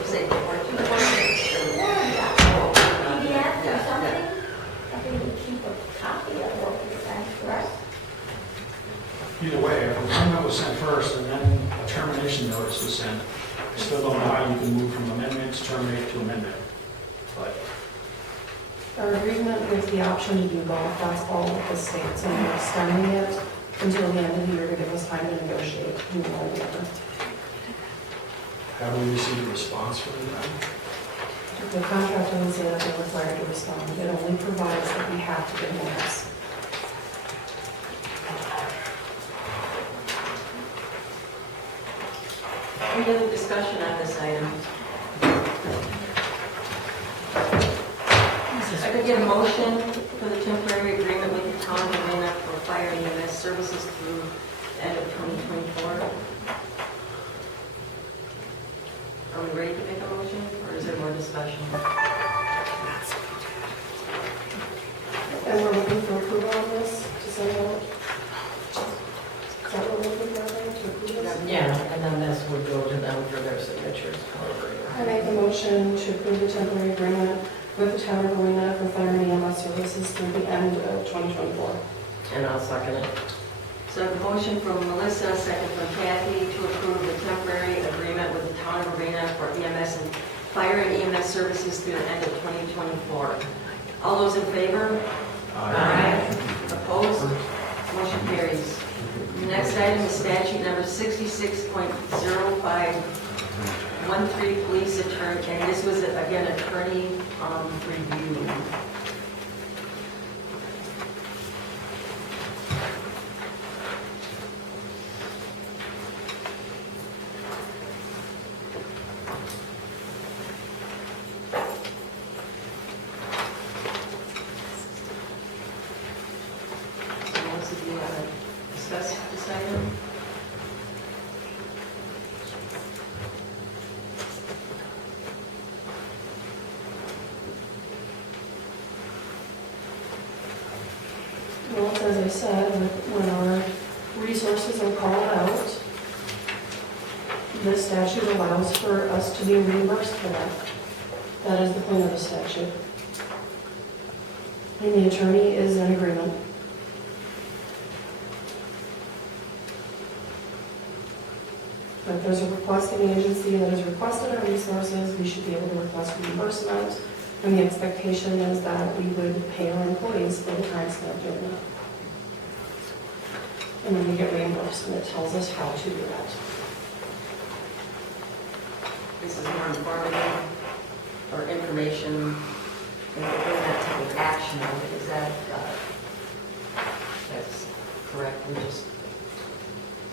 Say, PDF or something? I think we keep a copy of what we sent first. Either way, if an amendment was sent first and then a termination notice was sent, I still don't know how you can move from amendment to terminate to amendment. But Our agreement with the option to do both, that's all that this states, and we're extending it until the end of the year to give us time to negotiate, do one or the other. have we received a response from them? The contract doesn't say that they're required to respond, it only provides that we have to give notice. Any other discussion on this item? I could get a motion for the temporary agreement with the town of Galena for fire and EMS services through the end of 2024. Are we ready to make a motion, or is there more discussion? And we're looking for approval on this, to send out. Is that what we're looking for, to approve this? Yeah, and then this would go to them for their signatures. I make a motion to approve the temporary agreement with the town of Galena for fire and EMS services through the end of 2024. And I'll second it. So I have a motion from Melissa, second from Kathy, to approve the temporary agreement with the town of Arena for EMS and fire and EMS services through the end of 2024. All those in favor? Aye. Opposed? Motion carries. The next item is statute number 66.0513, police attorney, and this was, again, attorney review. Melissa, do you want to discuss this item? Well, as I said, when our resources are called out, this statute allows for us to be reimbursed for that. That is the point of the statute. And the attorney is in agreement. But if there's a requesting agency that has requested our resources, we should be able to request reimbursement. And the expectation is that we would pay our employees for the time spent doing that. And then we get reimbursed, and it tells us how to do that. This is more informative or information, and we're not taking action on it. Is that, that's correct? We're just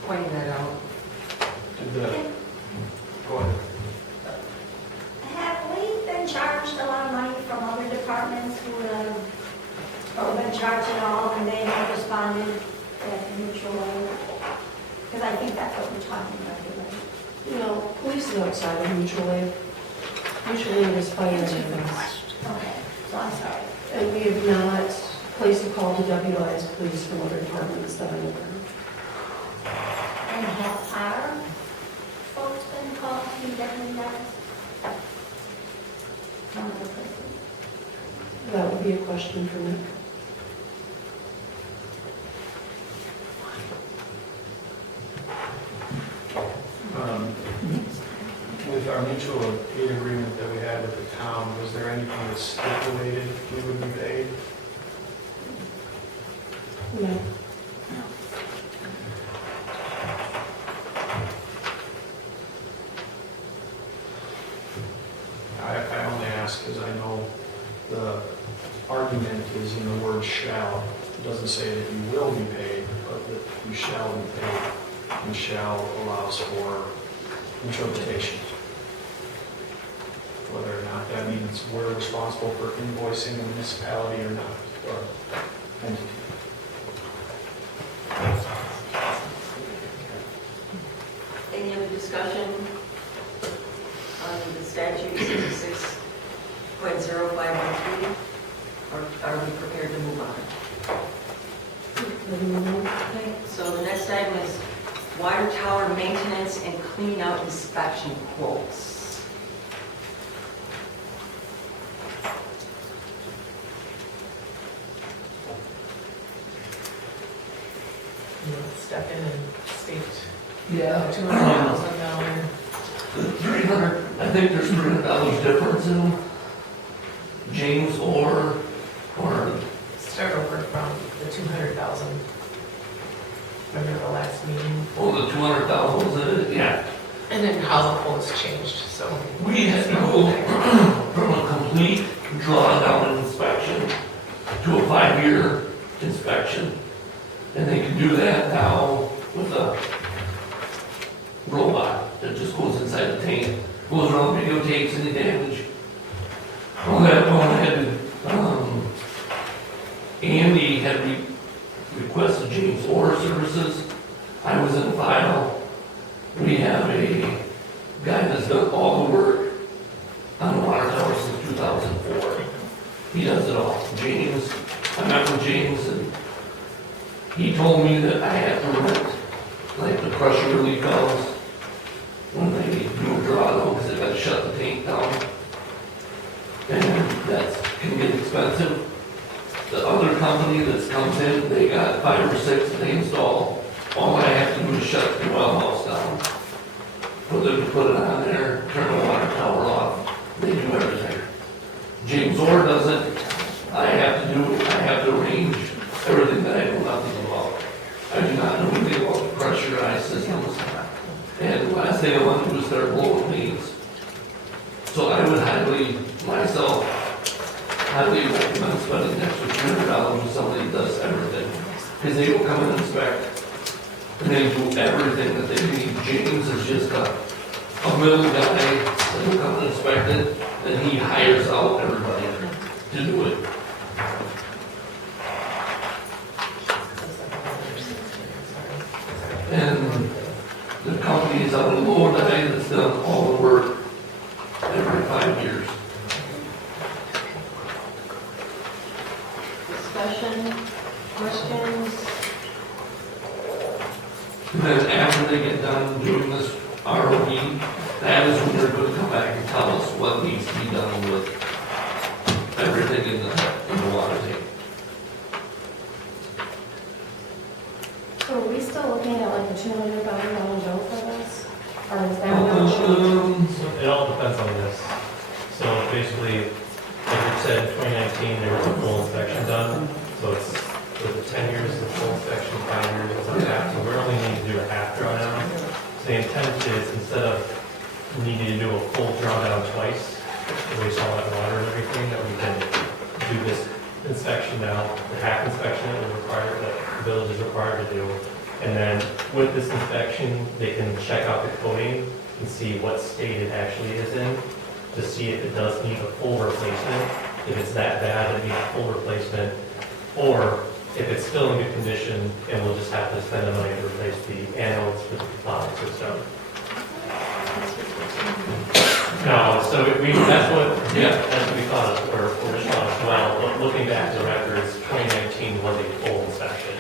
pointing that out. Go ahead. Have we been charged a lot of money from other departments who have been charged at all and they have responded at mutual aid? Because I think that's what we're talking about here, right? You know, police is outside of mutual aid. Mutual aid is fire and EMS. Okay, so I'm sorry. And we have not placed a call to WI's police from other departments that I'm aware of. And have our folks been called to be deputized? One of the places. That would be a question for Nick. With our mutual aid agreement that we had with the town, was there anything that stipulated we would be paid? No. I only ask because I know the argument is in the word shall. It doesn't say that you will be paid, but that you shall be paid. And shall allows for interpretation. Whether or not that means we're responsible for invoicing the municipality or not, or entity. Any other discussion on the statute 66.0513? Or are we prepared to move on? Okay, so the next item is water tower maintenance and clean out inspection quotes. You want to step in and state Yeah. $200,000? 300, I think there's $300 difference in them. James or, Start over from the 200,000. Remember the last meeting? oh, the 200,000 was it? Yeah. And then how the quotes changed, so. We had to go from a complete drawdown inspection to a 5-year inspection. And they can do that now with a robot that just goes inside the tank, goes around, videotapes any damage. Well, that one had, Andy had requested James Orr services. I was in the file. We have a guy that's done all the work on the water tower since 2004. He does it all. James, I met with James and he told me that I have to rent, like the pressure relief valves when they do a drawdown because they gotta shut the tank down. And that can get expensive. The other company that's comes in, they got 5 or 6 that they install. All I have to do is shut the well house down. Put it on there, turn the water tower off. They do everything. James Orr does it. I have to arrange everything that I know nothing about. I do not know anything about the pressurized systems. And the last thing I want to do is start blowing leads. So I would highly recommend spending an extra $200 with somebody that does everything. Because they will come and inspect, and they do everything that they need. James is just a middle guy that will come and inspect it, and he hires out everybody to do it. And the company is out of Lodi that's done all the work every 5 years. Discussion, questions? And then after they get done doing this ROE, that is when they're going to come back and tell us what needs to be done with everything in the water tank. So are we still looking at like a $200,000 bill for this? Or is that not true? It all depends on this. So basically, like you said, 2019, there was a full inspection done. So it's with 10 years of full inspection, 5 years of half. So we're only needing to do a half drawdown. So the intent is instead of needing to do a full drawdown twice, erase all that water and everything, that we can do this inspection now, the half inspection that we're required, that the village is required to do. And then with this inspection, they can check out the coating and see what state it actually is in, to see if it does need a full replacement. If it's that bad, it needs a full replacement, or if it's still in good condition, and we'll just have to spend the money to replace the anodes for the plow system. No, so that's what we thought, or thought as well, but looking back to the records, 2019 was a full inspection.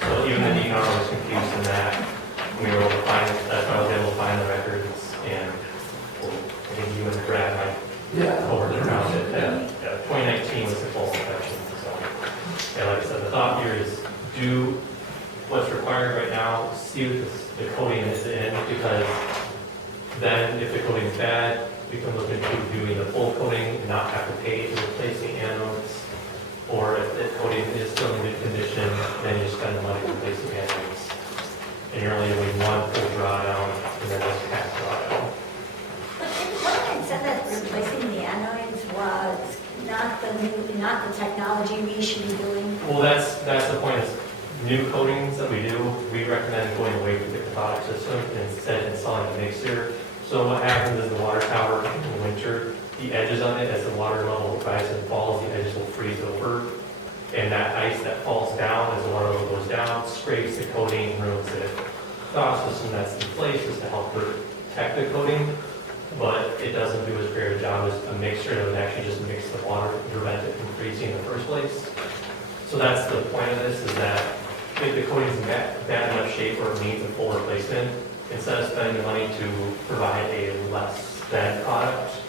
So even the DNR was confused in that. We were able to find, that's why I was able to find the records, and I think you and Brad might over around it. 2019 was the full inspection, so. And like I said, the thought here is do what's required right now, see what the coating is in, because then if the coating is bad, we can look into doing the full coating and not have to pay to replace the anodes. Or if the coating is still in good condition, then you spend the money replacing the anodes. And you're only doing one full drawdown and then just half drawdown. But what I said that replacing the not the technology we should be doing? Well, that's the point, is new coatings that we do, we recommend going away from the cathodic system and instead installing a mixer. So what happens is the water tower in the winter, the edges on it, as the water level rises and falls, the edges will freeze over. And that ice that falls down, as the water level goes down, scrapes the coating, ruins it. The cathodic system that's in place is to help protect the coating, but it doesn't do as great a job as a mixture that would actually just mix the water to prevent it from freezing in the first place. So that's the point of this, is that if the coating's in bad enough shape or it needs a full replacement, instead of spending money to provide a less than product,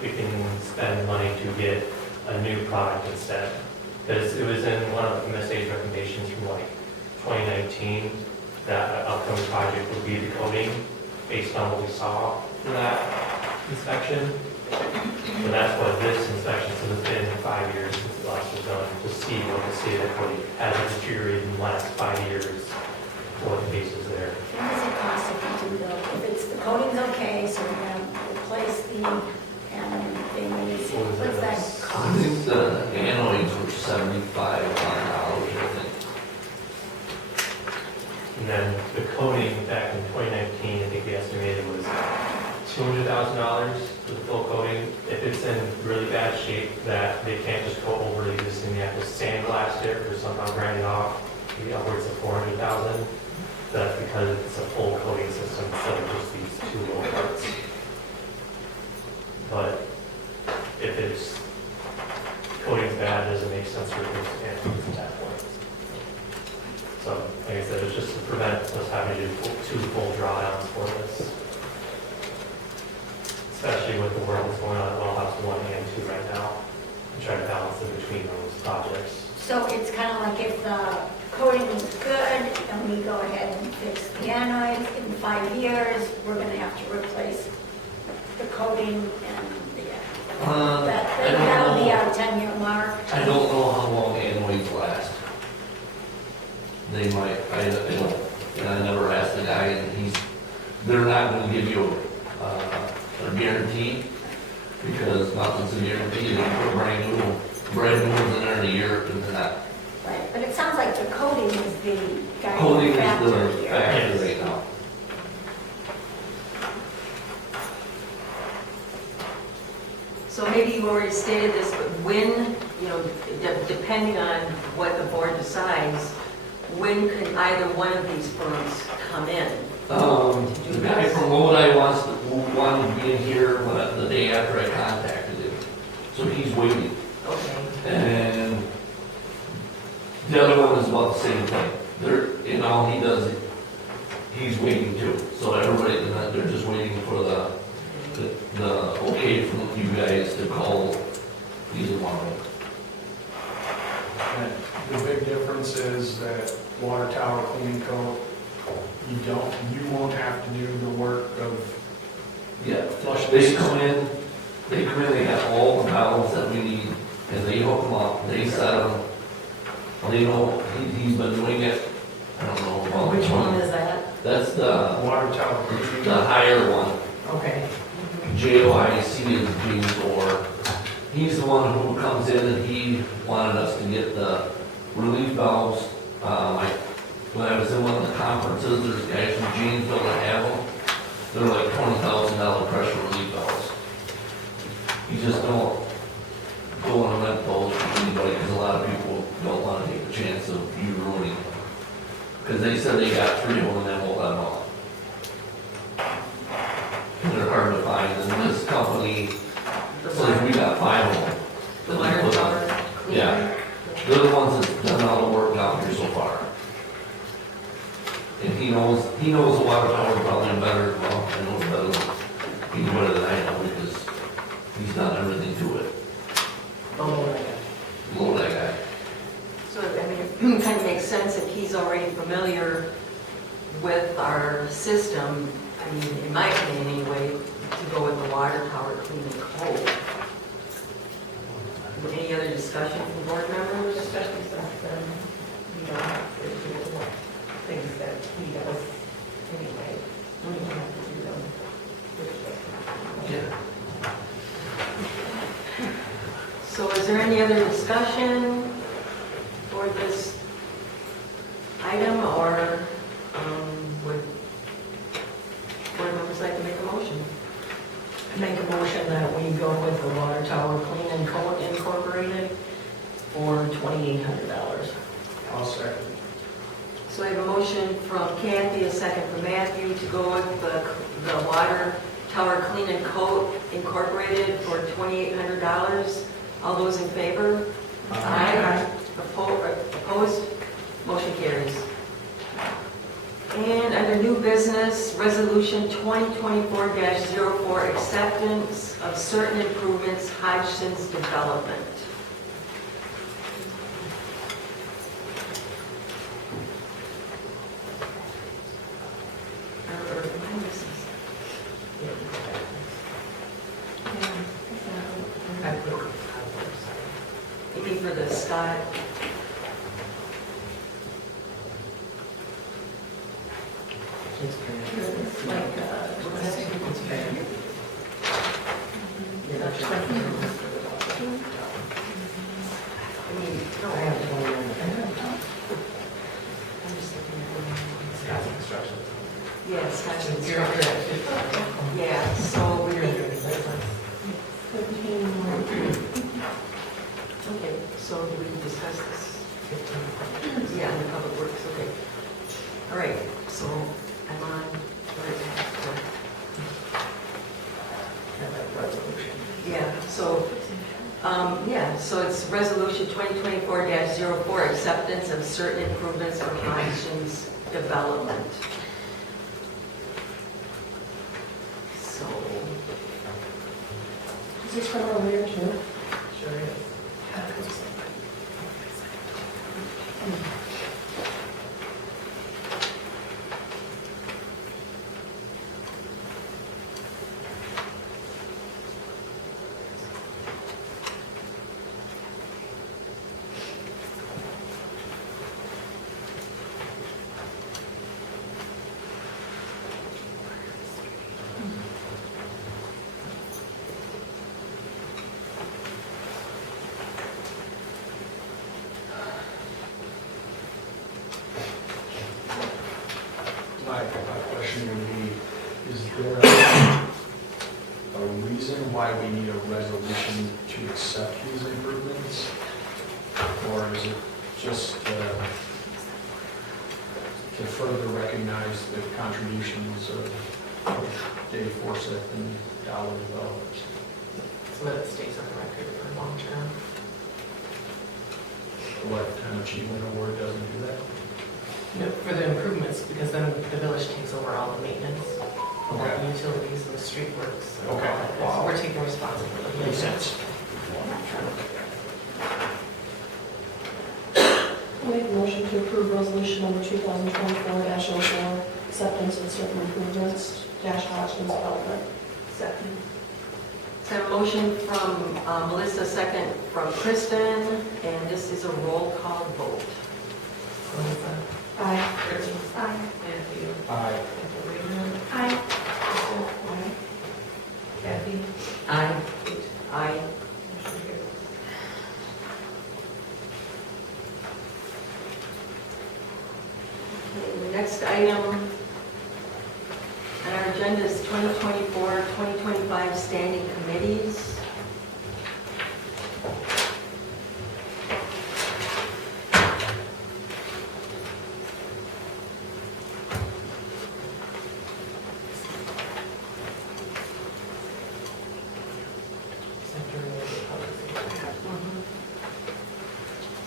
we can spend money to get a new product instead. Because it was in one of MSA's recommendations from like 2019 that an upcoming project would be the coating based on what we saw for that inspection. So that's what this inspection, so it's been 5 years since the last was done, to see what the state of the coating has deteriorated in the last 5 years, what the case is there. What does it cost if you do though? If it's, the coating's okay, so we're gonna replace the, and things, what's that I cost? think the annoys were $75, I think. And then the coating back in 2019, I think the estimated was $200,000 for the full coating. If it's in really bad shape that they can't just go over the existing, they have to sandblast it or somehow grind it off, maybe upwards of $400,000. That's because it's a full coating system instead of just these two little parts. But if it's coating's bad, it doesn't make sense for it to at that point. So, like I said, it's just to prevent us having to do two full drawdowns for this. Especially with the work that's going on at Wellhouse 1 and 2 right now, and try to balance it between those projects. So it's kind of like if the coating is good and we go ahead and fix the anodes, in 5 years, we're gonna have to replace the coating and the, that'll be our 10-year mark. I don't know how long annoys last. They might, I don't, and I never asked the guy, and they're not gonna give you a guarantee, because nothing's a guarantee. They put brand new ones in there in a year, and they're not. Right, but it sounds like the coating is the Coating guiding is factor the here. factor right now. So maybe you already stated this, but when, depending on what the board decides, when can either one of these firms come in? The guy from Lodi wanted to be in here the day after I contacted him, so he's waiting. Okay. And the other one is about the same thing. All he does, he's waiting too. So everybody, they're just waiting for the okay from you guys to call either one of them. And the big difference is that water tower cleaning coat, you won't have to do the work of Yeah, flushing. they come in, they have all the valves that we need, and they hook them up, they set them. They know, he's been doing it, I don't know about. Which one is that? That's the Water tower cleaning. higher one. Okay. JOIC is James Orr. He's the one who comes in and he wanted us to get the relief valves. When I was in one of the conferences, there's guys from Janesville that have them. They're like $20,000 pressure relief valves. You just don't go and rent those from anybody, because a lot of people don't want to take the chance of you ruining them. Because they said they got 3 of them and then won't let them off. They're hard to find, and this company says we got 5 of them. The water tower? Yeah, they're the ones that's done all the work down here so far. And he knows the water tower probably better, well, I know he's better than I know, because he's done everything to it. Below that guy. So, it kind of makes sense if he's already familiar with our system, in my opinion anyway, to go with the water tower cleaning coat. Any other discussion from board members? Especially since we don't have to do the things that he does anyway. We don't have to do them. Yeah. So is there any other discussion for this item, or would board members like to make a motion? Make a motion that we go with the Water Tower Clean and Coat Incorporated for $2,800. I'll second. So I have a motion from Kathy, a second from Matthew, to go with the Water Tower Clean and Coat Incorporated for $2,800. All those in favor? Aye. Opposed? Motion carries. And under new business, resolution 2024-04, acceptance of certain improvements, Hodgson's Development. You mean for the Scott? It's like, what's that? It's fair. You're not sure. I mean, no, I have to go in there. I'm just looking at Scott's construction. yeah, Scott's construction. Yeah, so we're going to okay, so do we discuss this? Yeah, in the public works, okay. All right, so I'm on, so it's resolution 2024-04, acceptance of certain improvements for Hodgson's Development. So, Is this from earlier too? Sure is. My question would be, is there a reason why we need a resolution to accept these improvements? Or is it just to further recognize the contributions of Dave Forsyth and Dollar Developers? So that it stays on the record for long term. The Lifetime Achievement Award doesn't do that? No, for the improvements, because then the village takes over all the maintenance, all the Okay. utilities and the street works. and all Okay. that. So we're taking responsibility. Makes sense. I'll make a motion to approve resolution number 2024-04, acceptance of certain improvements, Hodgson's Development. second. So a motion from Melissa, second from Kristen, and this is a roll call vote. Melissa, Aye. Brittany, Aye. Matthew, Aye. Sabrina, Aye. Kristen, Kathy, Aye. Kate. Aye. Motion carries. Okay, the next item on our agenda is 2024-2025 standing committees. After we make the public.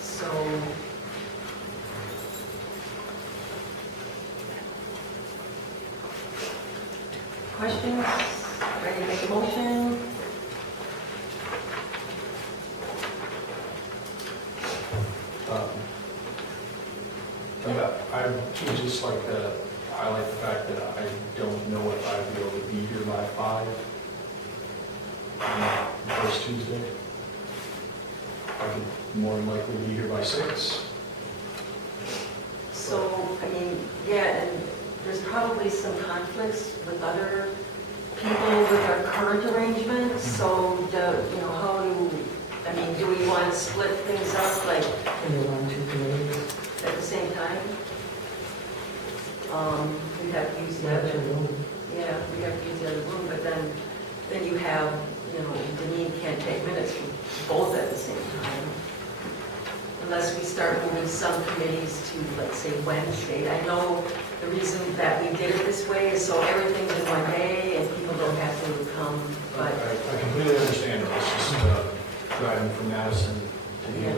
So, questions? Ready to make a motion? I would just like to highlight the fact that I don't know if I'd be able to be here by 5 on the first Tuesday. I could more than likely be here by 6. So, I mean, yeah, and there's probably some conflicts with other people with our current arrangements, so how do to split things up, like, Can you run two committees? at the same time? We have to use the Yeah, other, two rooms. yeah, we have to use the other room, but then you have, you know, Deneen can't take minutes from both at the same time. Unless we start moving some committees to, let's say, Wednesday. I know the reason that we did it this way is so everything's in one day and people don't have to come, but, I completely understand it, it's just driving from Madison to here.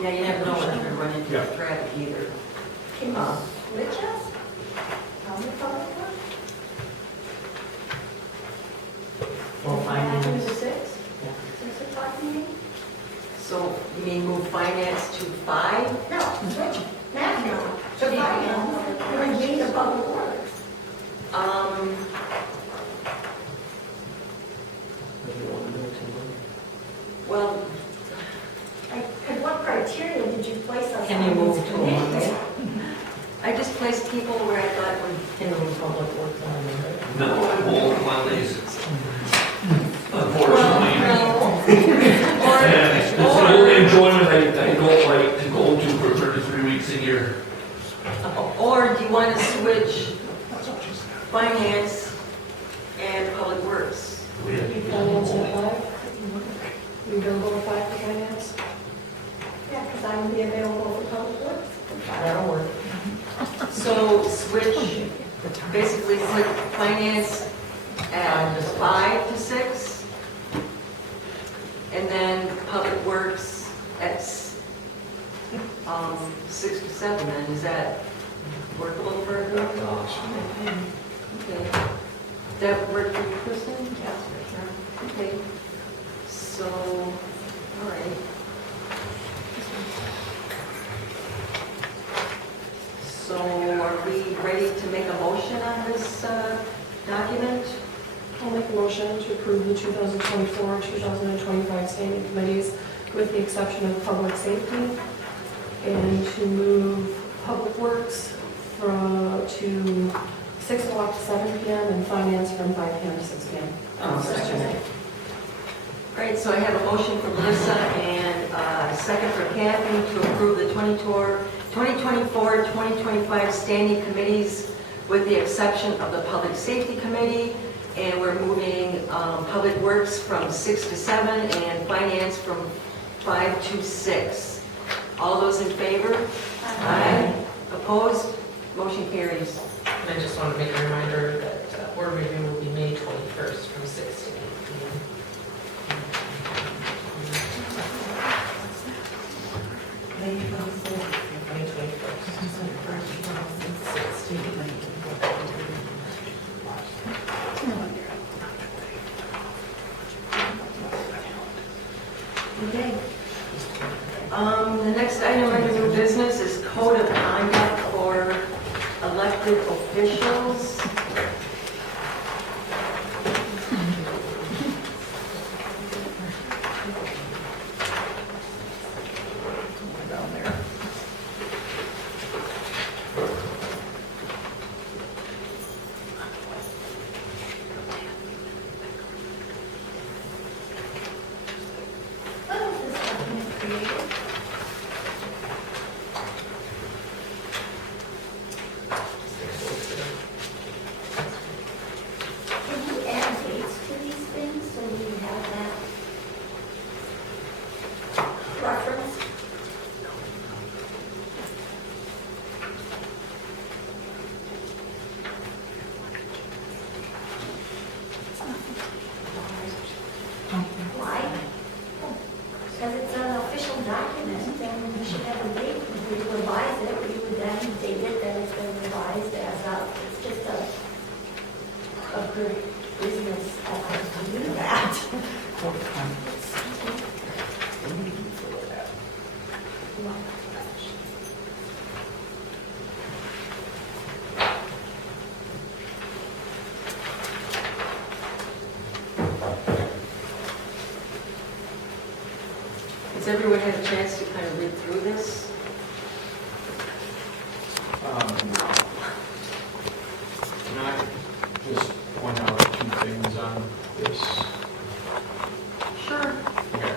yeah, you never know when you're gonna run into Yeah. traffic either. Can you switch us? On the public one? Or Back finance. to 6? Yeah. 6 o'clock meeting? So you mean move finance to 5? No, switch. Matthew, so finance, we're in the public works. If you want to do it tomorrow. Well, Because what criteria did you place us on? Can you move to a Monday? I just placed people where I thought would, Can you move public works on Monday? No, I won't Mondays. Unfortunately. And it's the only enjoyment I don't like to go to for 33 weeks a year. or do you want to switch finance and public works? Finance at 5? You available at 5 for finance? Yeah, because I will be available for public works. That'll work. So switch, basically put finance at 5 to 6, and then public works at 6 to 7, then, is that workable for everyone? Okay. That work for you, Kristen? Yes, for sure. Okay. So, all right. So are we ready to make a motion on this document? I'll make a motion to approve the 2024, 2025 standing committees with the exception of public safety, and to move public works to 6 o'clock to 7 p.m. and finance from 5 p.m. to 6 p.m. Second it. Great, so I have a motion from Melissa and a second for Kathy to approve the 2024-2025 standing committees with the exception of the Public Safety Committee. And we're moving Public Works from 6 to 7 and Finance from 5 to 6. All those in favor? Aye. Opposed? Motion carries. And I just want to make a reminder that board review will be May 21st from 6 to 8 p.m. May 21st. 6 to 8. Okay. The next item under new business is code of conduct for elected officials. Down there. When was this document created? Can you add dates to these things so we have that reference? Why? Because it's an official document, and we should have a date. If we revise it, we would then date it that it's been revised as of, it's just a good business effort to do that. Has everyone had a chance to kind of read through this? Can I just point out two things on this? Sure. Okay.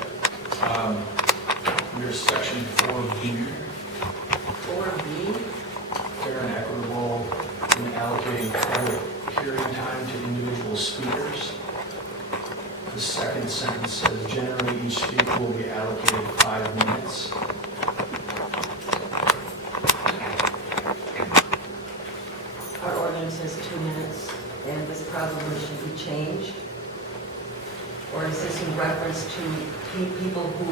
The second sentence says, generally each speaker will be allocated 5 minutes. Our ordinance says 2 minutes, and this probably should be changed. Or is this in reference to people who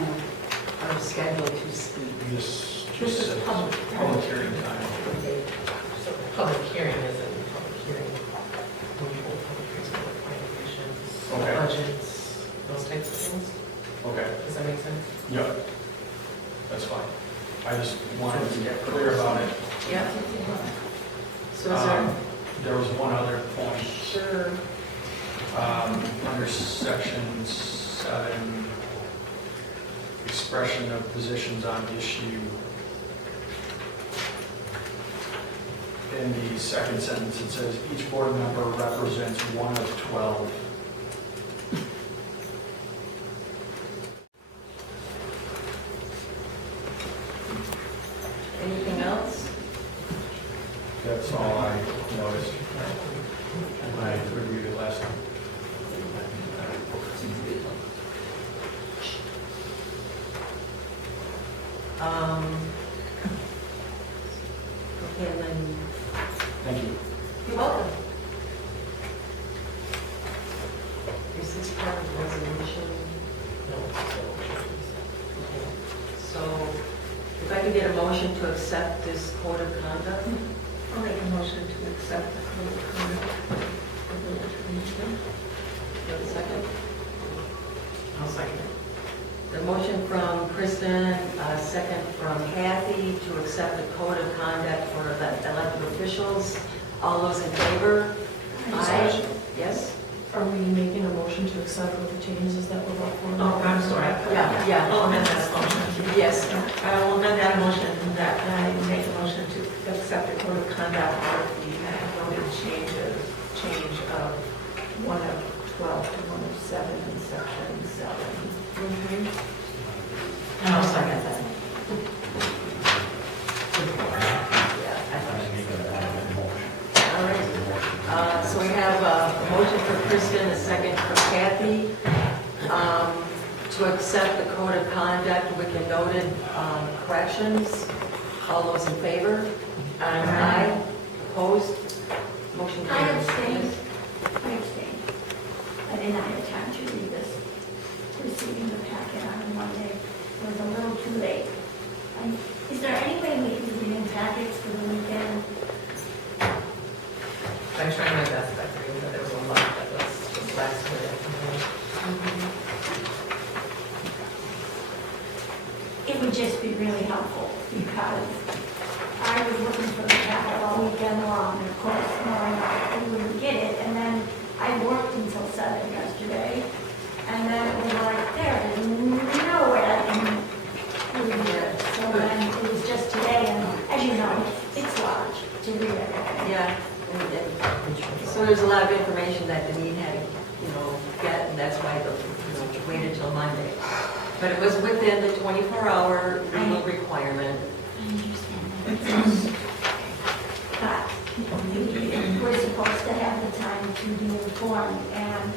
are scheduled to speak? This This just is says public. public hearing time. Okay. So public hearing isn't public hearing, when you hold public hearings for planning commissions, Okay. budgets, those types of things. Okay, Does that make sense? yep, that's fine. I just wanted to get clear about it. Yeah. So is there? There was one other point. Sure. Under section 7, expression of positions on issue. In the second sentence, it says, each board member represents one of 12. Anything else? That's all I noticed when I reviewed it last time. Okay, and then, Thank you. you're welcome. Is this part of the resolution? No. Okay. So, if I could get a motion to accept this code of conduct? I'll make a motion to accept the code of conduct for village meeting. Do you have a second? I'll second it. The motion from Kristen, second from Kathy to accept the code of conduct for the elected officials. All those in favor? Aye. Yes? Are we making a motion to accept with the changes that were brought forward? Oh, I'm sorry. Yeah. I'll amend that motion. Yes. I will amend that motion that I make a motion to accept the code of conduct with the voted change of 1 of 12 to 1 of 7 in section 7. And I'll second that. All right. So we have a motion from Kristen, a second from Kathy, to accept the code of conduct with the noted corrections. All those in favor? Aye. Opposed? Motion I carries. abstain. I did not have time to read this, receiving the packet on Monday. It was a little too late. Is there any way we can get in packets for the weekend? I tried my best, but there was a lot that was just last minute. It would just be really helpful because I was looking for the packet all weekend long, and of course, knowing I wouldn't get it, and then I worked until 7 yesterday, and then it was like, there is no way I can review it. So then it was just today, and as you know, it's large to read everything. Yeah. So there's a lot of information that Denise had to, get, and that's why they waited till Monday. But it was within the 24-hour legal requirement. I understand that. But we're supposed to have the time to be informed, and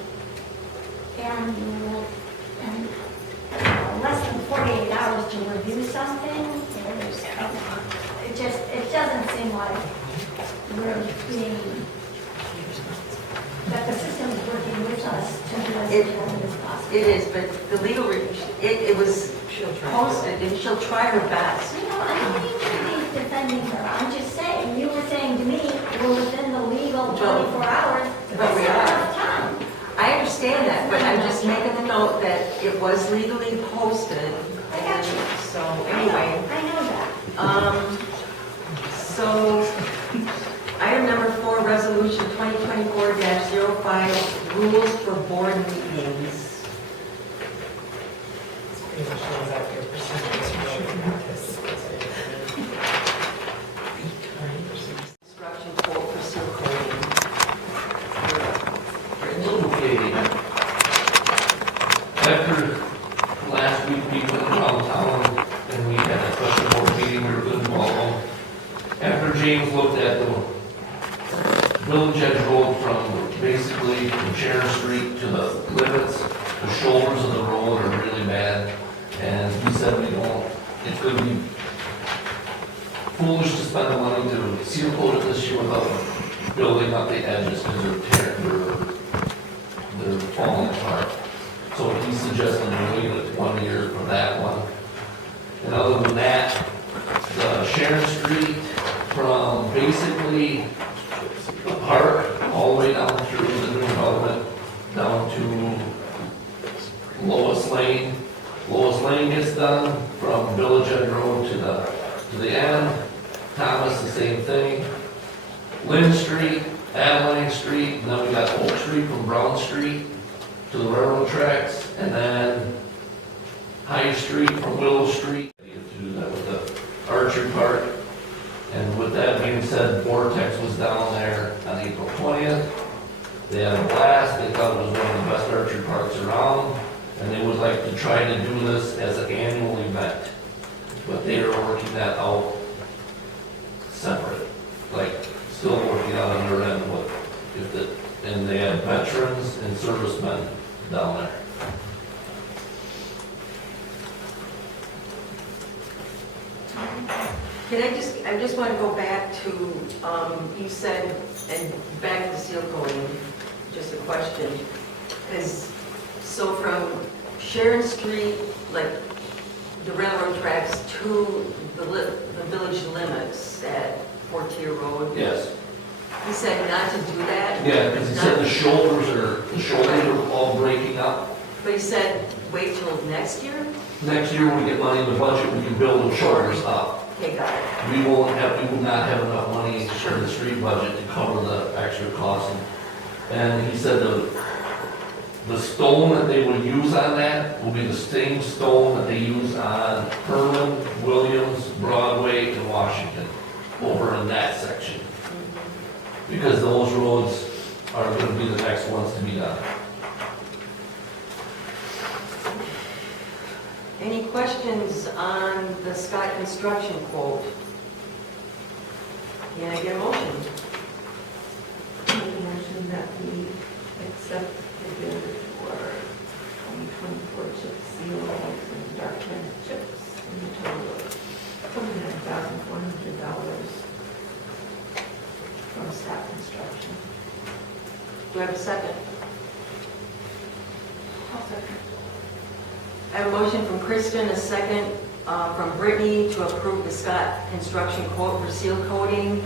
less than 48 hours to review something, it doesn't seem like we're being, that the system is working with us to do as much as possible. It is, but the legal, it was posted, and she'll try her best. I don't need to be defending her, I'm just saying, you were saying to me, we're within the legal 24 hours. But we That's not are. enough time. I understand that, but I'm just making the note that it was legally posted. I got you. So anyway, I know that. so item number 4, resolution 2024-05, rules for board meetings. Pretty much lays out your procedures for this. Instruction quote for seal coating. Okay. After last week, we went around town and we had a special board meeting, we were good and all. After James looked at the village edge road from basically from Sharon Street to the limits building up the edges because they're falling apart. So he's suggesting we leave it 1 year for that one. And other than that, the Sharon Street from basically the park all the way down through the new development, down to Lois Lane. Lois Lane gets done from Village End Road to the end. Thomas, the same thing. Lynn Street, Adeline Street, and then we got Oak Street from Brown Street to the railroad tracks, and then High Street from Willow Street. You have to do that with the Archery Park. And with that being said, Vortex was down there on April 20th. They had a blast. They thought it was one of the best archery parks around. And they would like to try to do this as an annual event. But they are working that out separate. Like, still working out on their end with and they have veterans and servicemen down there. I just want to go back to, you said, and back to seal coating, just a question. So from Sharon Street, like the railroad tracks to the village limits at Fortier Road? Yes. He said not to do that? Yeah, because he said the shoulders are all breaking up. But he said wait till next year? Next year, when we get money in the budget, we can build those shoulders up. Okay, got it. We will not have enough money in the street budget to cover the extra cost. And he said the stone that they will use on that will be the same stone that they use on Herman, Williams, Broadway, and Washington, over in that section. Because those roads are going to be the next ones to be done. Any questions on the Scott construction quote? Can I get a motion? Make a motion that we accept the bid for 2024 chip seal and dark red chips in the total of $29,400 from Scott Construction. Do I have a second? I'll second. I have a motion from Kristen, a second from Brittany to approve the Scott construction quote for seal coating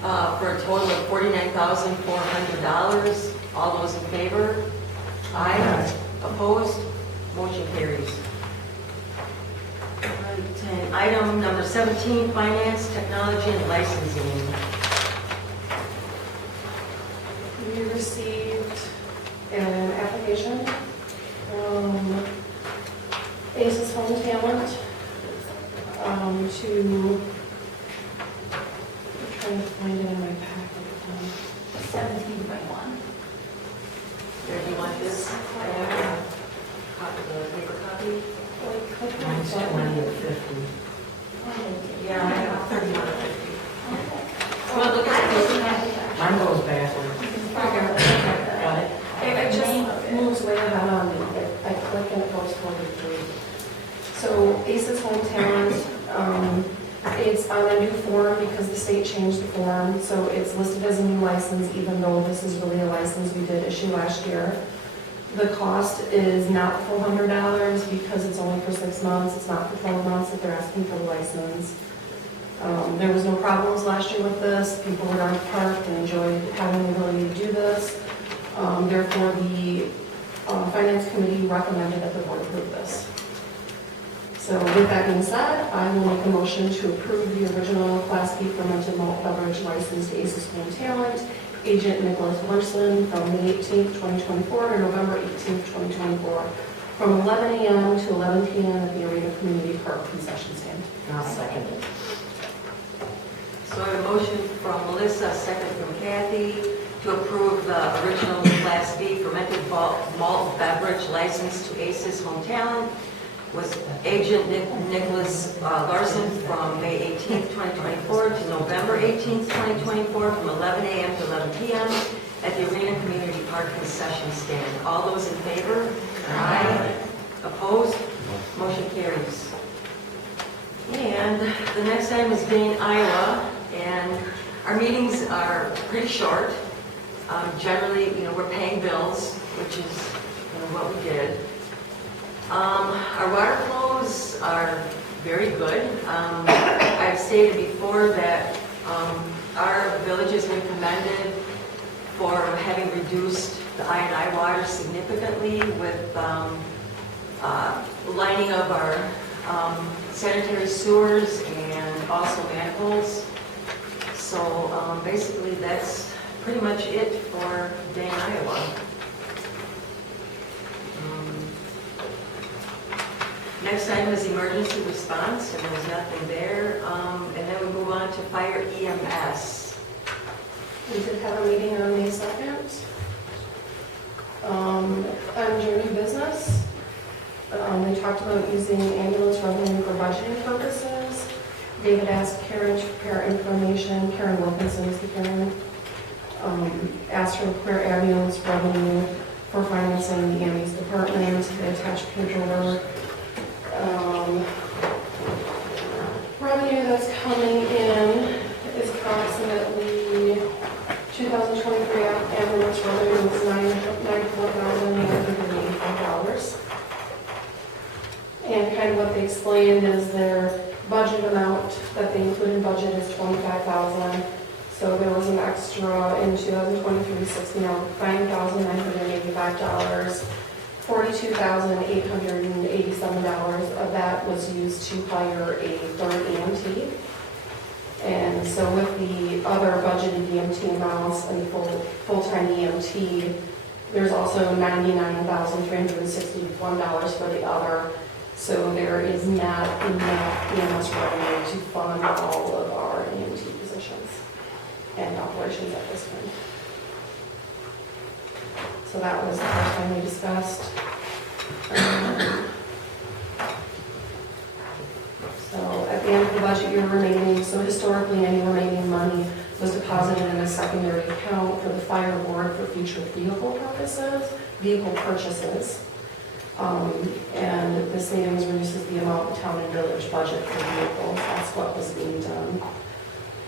for a total of $49,400. All those in favor? Aye. Opposed? Motion carries. Right, and item number 17, finance, technology, and licensing. We received an application from Aces Home Talent to, I'm trying to find it in my packet. 17 by 1. There, do you want this? I have a copy, the paper copy. Mine's 20 and 50. Yeah, I have 31 or 50. Well, look at this. Mine goes backwards. Got it. It just moves way ahead on me. I click and it goes 43. So Aces Home Talent, it's on a new form because the state changed the form. So it's listed as a new license, even though this is really a license we did issue last year. The cost is not $400 because it's only for 6 months. It's not for 12 months that they're asking for the license. There was no problems last year with this. People were on the park and enjoyed having the ability to do this. Therefore, the Finance Committee recommended that the board approve this. So with that being said, I will make a motion to approve the original Class B fermented malt beverage license to Aces Home Talent, Agent Nicholas Larson, from May 18th, 2024 to November 18th, 2024, from 11 a.m. to 11 p.m. at the Arena Community Park concession stand. I'll second it. So I have a motion from Melissa, a second from Kathy, to approve the original Class B fermented malt beverage license to Aces Home Talent with Agent Nicholas Larson from May 18th, 2024 to November 18th, 2024, from 11 a.m. to 11 p.m. at the Arena Community Park concession stand. All those in favor? Aye. Opposed? Motion carries. And the next item is Dane, Iowa, and Our meetings are pretty short. Generally, we're paying bills, which is what we did. Our water flows are very good. I've stated before that our village has been commended for having reduced the I&I water significantly with lining of our sanitary sewers and also manholes. So basically that's pretty much it for Dane, Iowa. Next item is emergency response, and there's nothing there. And then we move on to fire EMS. We did have a meeting on May 2nd. Under new business, they talked about using ambulance revenue for budgeting purposes. David asked Karen to prepare information. Karen Wilkinson is the Karen. Asked her to prepare ambulance revenue for financing the EMS department. They attached paperwork. Revenue that's coming in is approximately 2023 ambulance revenue was $94,985. And kind of what they explained is their budget amount that they include in budget is $25,000. So there was an extra in 2023, $69,985. $42,887 of that was used to hire a third EMT. And so with the other budgeted EMT amounts and the full-time EMT, there's also $99,361 for the other. So there is not enough EMS revenue to fund all of our EMT positions and operations at this point. So that was the first time we discussed. So at the end of the budget year remaining, so historically any remaining money was deposited in a secondary account for the fire board for future vehicle purchases. And the savings reduces the amount the town and village budget for vehicles. That's what was being done.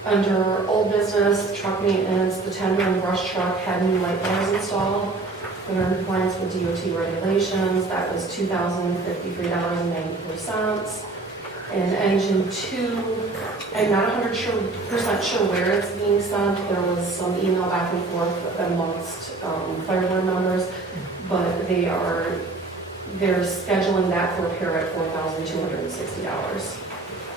Under old business, truck maintenance, the tender and brush truck had new light bars installed. They're in compliance with DOT regulations. That was $2,053.94. And engine 2, I'm not 100% sure where it's being sent. There was some email back and forth amongst fire board members, but they're scheduling that for repair at $4,260.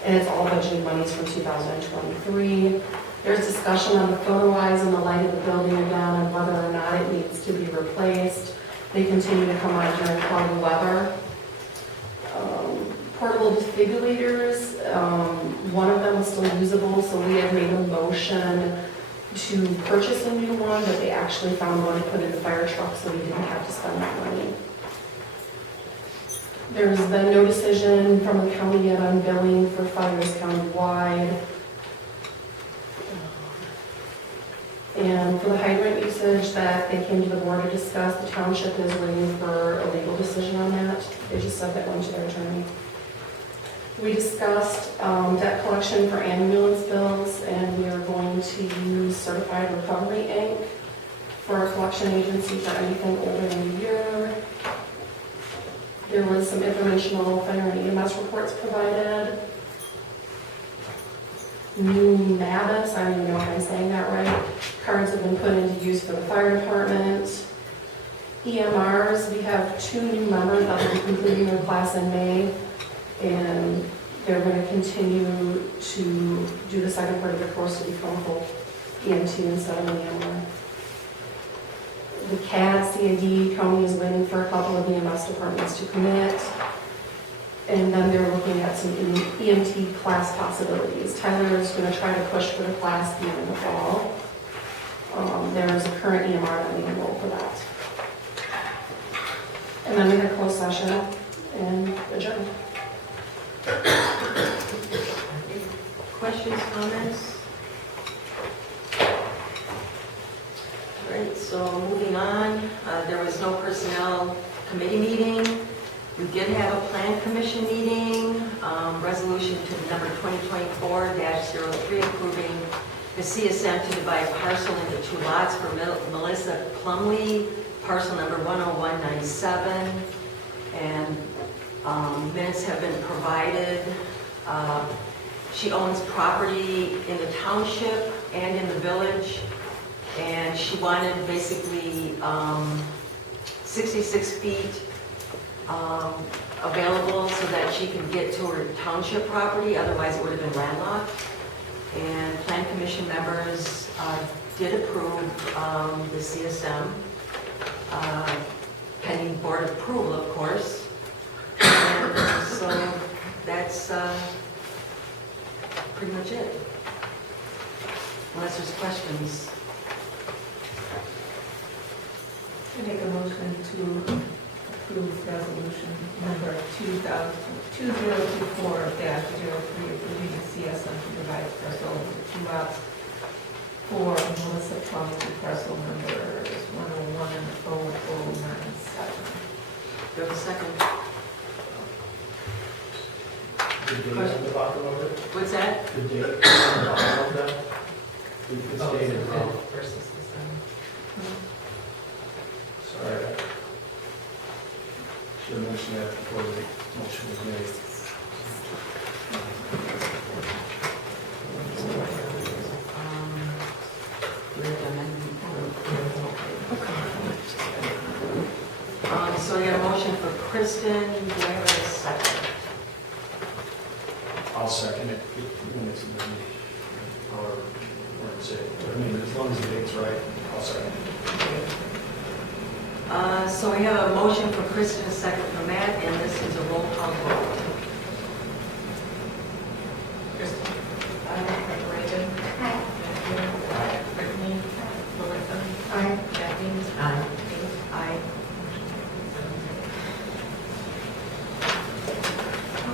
And it's all budgeted monies from 2023. There's discussion on the photo eyes and the light of the building again and whether or not it needs to be replaced. They continue to come on during cloudy weather. Portable defibrillators, one of them is still usable, so we had made a motion to purchase a new one, but they actually found one to put in the fire truck, so we didn't have to spend that money. There's been no decision from the county yet on billing for fires countywide. And for the hydrant usage that they came to the board to discuss, the township is waiting for a legal decision on that. They just sent that one to their attorney. We discussed debt collection for ambulance bills, and we are going to use Certified Recovery Inc. for our collection agency for anything older than a year. There was some informational fire and EMS reports provided. New MABUS, I don't even know if I'm saying that right. Cards have been put into use for the fire department. EMRs, we have 2 new members that will be completing their class in May, and they're going to continue to do the second part of their course to become full EMT instead of an EMR. The CAD, CAD, county is waiting for a couple of EMS departments to commit. And then they're looking at some EMT class possibilities. Tyler is going to try to push for the class being in the fall. There's a current EMR that we enrolled for that. And then we had closed session and adjourned. Questions, comments? All right, so moving on, there was no personnel committee meeting. We did have a plan commission meeting, resolution to number 2024-03 approving the CSM to divide parcel into 2 lots for Melissa Plumley, parcel number 10197. And minutes have been provided. She owns property in the township and in the village. And she wanted basically 66 feet available so that she can get to her township property, otherwise it would have been landlocked. And Plan Commission members did approve the CSM, pending board approval, of course. And so that's pretty much it. Unless there's questions. I make a motion to approve resolution number 2024-03, approving the CSM to divide parcel into 2 lots for Melissa Plumley, parcel number 1010097. Do you have a second? The date on the bottom of it? What's that? The date on the bottom of that? It's dated wrong. Versus December. Sorry. I should have mentioned that before the motion was made. So I got a motion for Kristen, do I have a second? I'll second it when it's amended, or when it's it. I mean, as long as the date's right, I'll second it. So we have a motion for Kristen, a second for Matt, and this is a roll call vote. Kristen? Reagan? Aye. Matthew? Brittany? Melissa? Aye. Kathleen? Aye. Aye.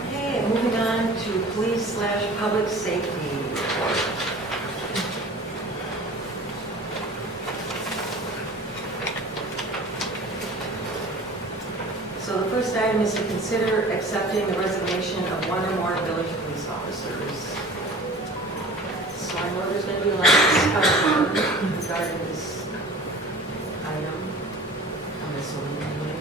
Okay, moving on to police/public safety report. So the first item is to consider accepting the resignation of 1 or more village police officers. So I know there's going to be a lot of discussion regarding this item. I'm assuming anyway.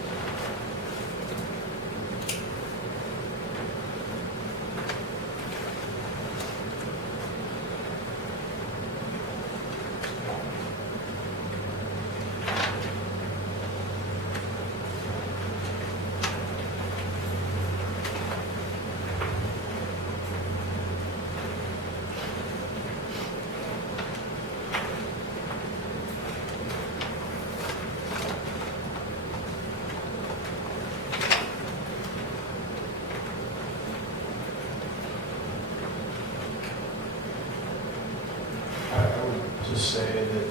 I would just say that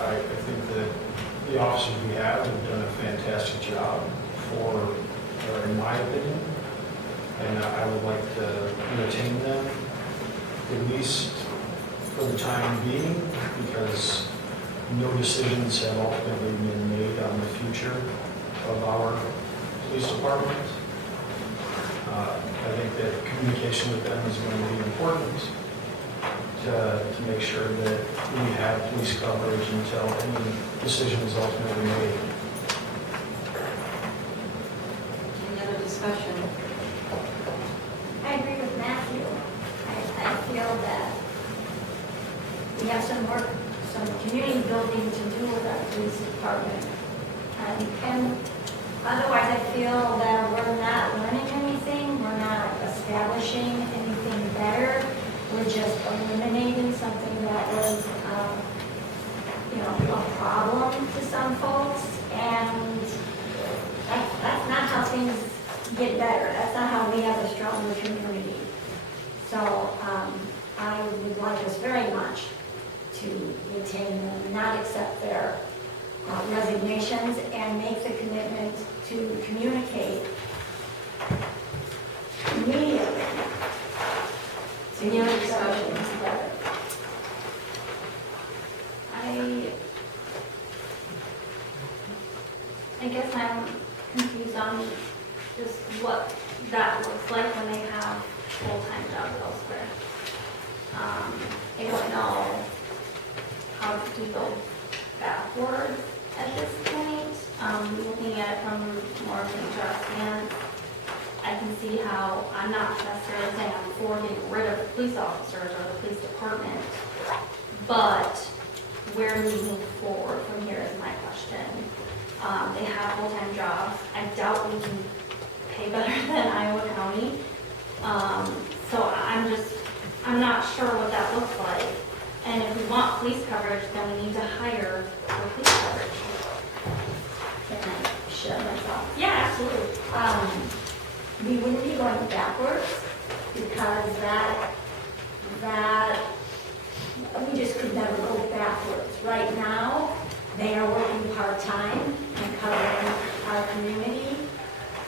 I think that the officers we have done a fantastic job in my opinion, and I would like to retain them, at least for the time being, because no decisions have ultimately been made on the future of our police department. I think that communication with them is going to be important to make sure that we have police coverage until any decision is ultimately made. Any other discussion? I agree with Matthew. I feel that we have some work, some community building to do with our police department. And otherwise, I feel that we're not learning anything, we're not establishing anything better. We're just eliminating something that was, a problem to some folks. And that's not how things get better. That's not how we have a stronger community. So I would like us very much to retain them, not accept their resignations, and make the commitment to communicate immediately. Any other discussion? I guess I'm confused on just what that looks like when they have full-time jobs elsewhere. I don't know how we go backwards at this point. Looking at it from more of an HR stance, I can see how I'm not necessarily saying I'm for getting rid of the police officers or the police department, but where do we move forward from here is my question. They have full-time jobs. I doubt we can pay better than Iowa County. So I'm not sure what that looks like. And if we want police coverage, then we need to hire for police coverage. Can I share my thoughts? Yeah, absolutely. We wouldn't be going backwards because that we just could never go backwards. Right now, they are working part-time and covering our community.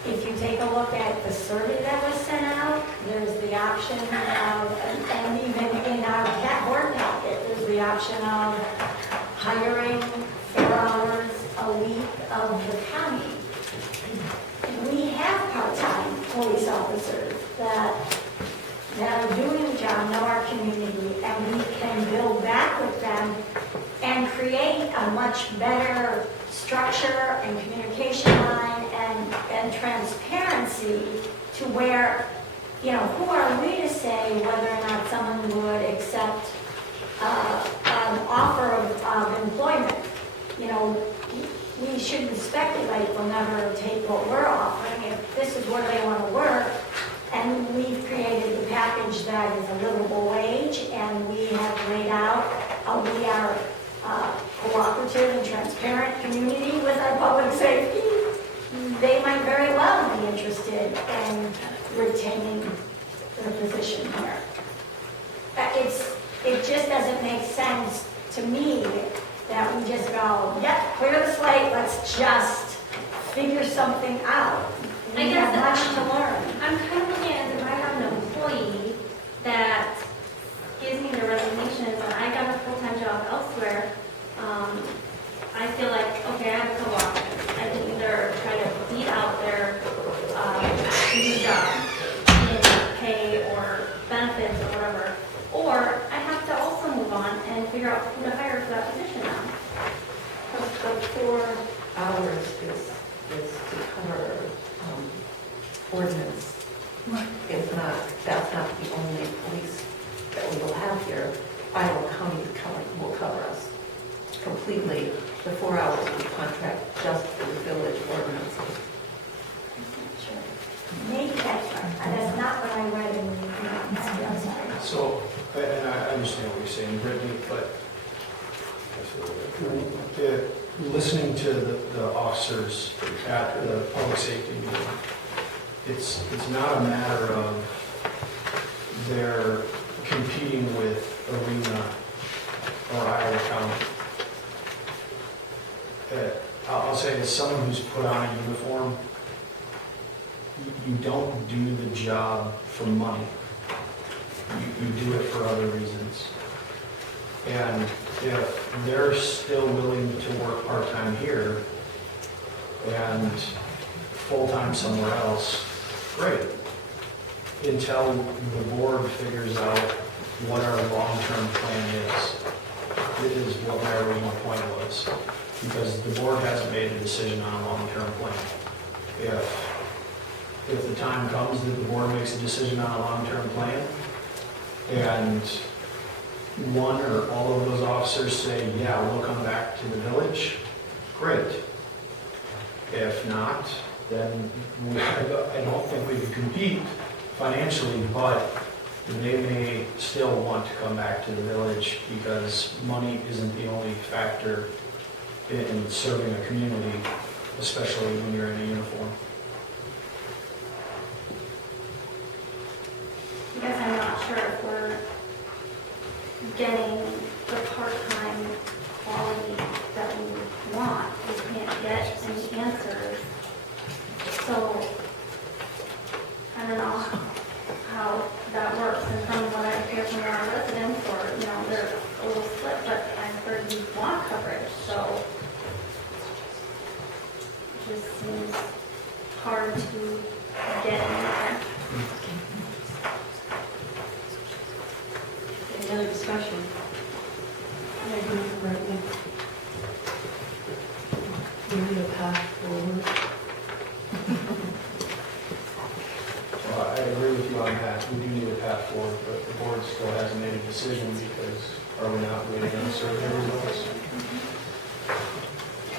If you take a look at the survey that was sent out, there's the option of, and even in our board packet, there's the option of hiring 4 hours a week of the county. We have part-time police officers that are doing the job, know our community, and we can build back with them and create a much better structure and communication line and transparency to where, you know, who are we to say whether or not someone would accept an offer of employment? You know, we shouldn't speculate. We'll never take what we're offering if this is where they want to work. And we've created a package that is a livable wage, and we have laid out how we are cooperative and transparent community with our public safety. They might very well be interested in retaining their position here. It just doesn't make sense to me that we just go, yep, clear the slate, let's just figure something out. We I guess have much to learn. I'm kind of looking at it, if I have an employee that gives me their resignation and I got a full-time job elsewhere, I feel like, okay, I have a couple options. I can either try to beat out their new job in pay or benefits or whatever, or I have to also move on and figure out who to hire for that position now. But 4 hours is to cover ordinance. It's not, that's not the only police that we will have here. Iowa County will cover us completely. The 4 hours we contract just for the village ordinances. Maybe that's right. That's not what I read in the, I'm sorry. So, and I understand what you're saying, Brittany, but listening to the officers at the public safety meeting, it's not a matter of they're competing with Arena or Iowa County. I'll say, as someone who's put on a uniform, you don't do the job for money. You do it for other reasons. And if they're still willing to work part-time here and full-time somewhere else, great. Until the board figures out what our long-term plan is. It is what my original point was. Because the board hasn't made a decision on a long-term plan. If the time comes that the board makes a decision on a long-term plan, and one or all of those officers say, yeah, we'll come back to the village, great. If not, then I don't think we can compete financially, but they may still want to come back to the village because money isn't the only factor in serving a community, especially when you're in a uniform. I guess I'm not sure if we're getting the part-time quality that we want. We can't get any answers. So, I don't know how that works. And from what I hear from our residents, or, you know, they're a little split, but I've heard you want coverage, so it just seems hard to get anywhere. Any other discussion? I agree with we do need a path forward, but the board still hasn't made a decision because are we not waiting on survey results?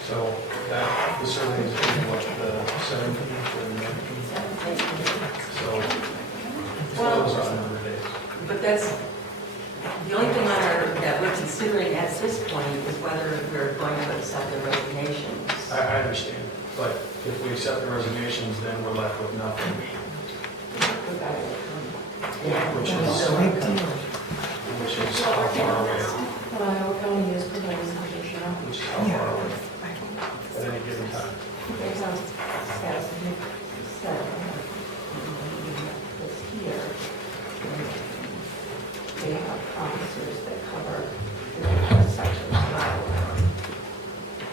So that, the survey is due, what, the 17th or 19th? So those are a number of days. But that's, the only thing on our, that we're considering at this point is whether we're going to accept the resignations. I understand, but if we accept the resignations, then we're left with nothing, which is how far away, Iowa County is providing position. which is how far away at any given time. There's a status set that's here. They have officers that cover different sections of Iowa.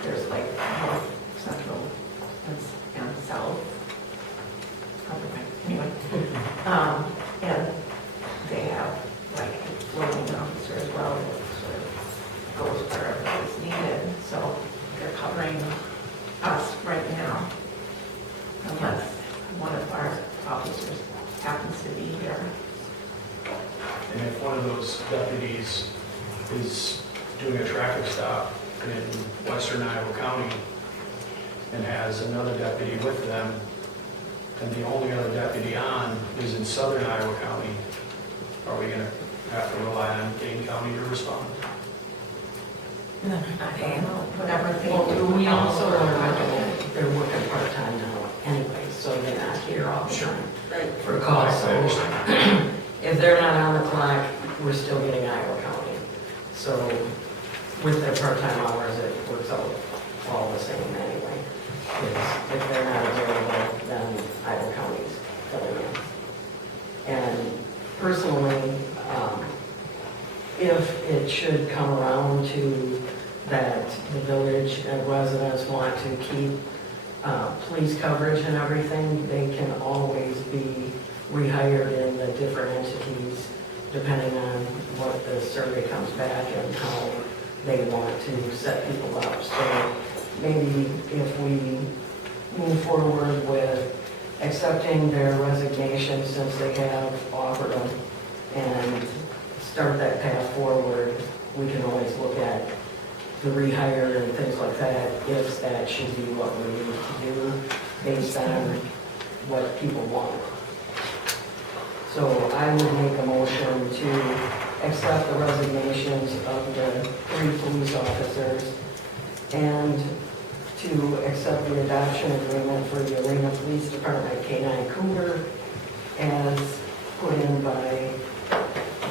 There's like north, central, and south. Anyway, and they have like a floating officer as well that sort of goes wherever it's needed. So they're covering us right now, unless one of our officers happens to be here. And if one of those deputies is doing a traffic stop in western Iowa County and has another deputy with them, and the only other deputy on is in southern Iowa County, are we gonna have to rely on Dane County to respond? I don't know, whatever they Well, do. we also are, they're working part-time now anyway, so they're not here all the time Right. for calls. I understand. If they're not on the clock, we're still getting Iowa County. So with their part-time hours, it works out all the same anyway. If they're not available, then Iowa County's filling in. And personally, if it should come around to that the village and residents want to keep police coverage and everything, they can always be rehired in the different entities depending on what the survey comes back and how they want to set people up. So maybe if we move forward with accepting their resignation since they have offered them and start that path forward, we can always look at the rehire and things like that, if that should be what we need to do based on what people want. So I would make a motion to accept the resignations of the 3 police officers and to accept the adoption agreement for the Arena Police Department K-9 Cougar as put in by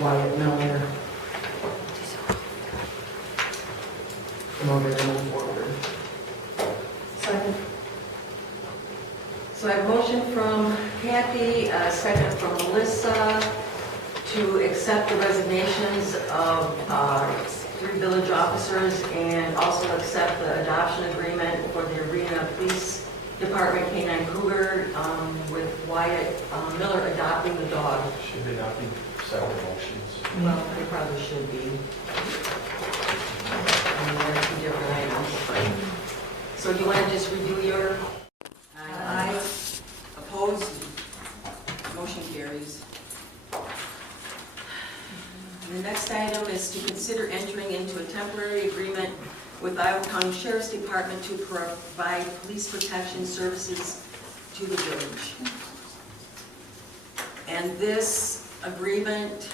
Wyatt Miller in order to move forward. Second. So I have a motion from Kathy, a second from Melissa, to accept the resignations of 3 village officers and also accept the adoption agreement for the Arena Police Department K-9 Cougar with Wyatt Miller adopting the dog. Should they not be separate motions? Well, they probably should be. I mean, they're 2 different items. So do you want to just redo your? Aye. Opposed? Motion carries. The next item is to consider entering into a temporary agreement with Iowa County Sheriff's Department to provide police protection services to the village. And this agreement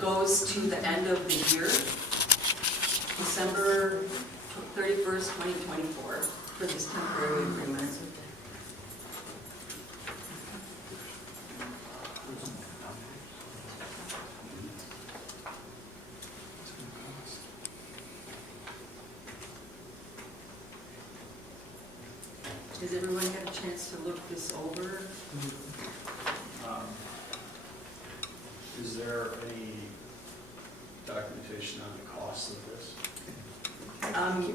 goes to the end of the year, December 31st, 2024, for this temporary agreement. Does everyone have a chance to look this over? Is there any documentation on the cost of this?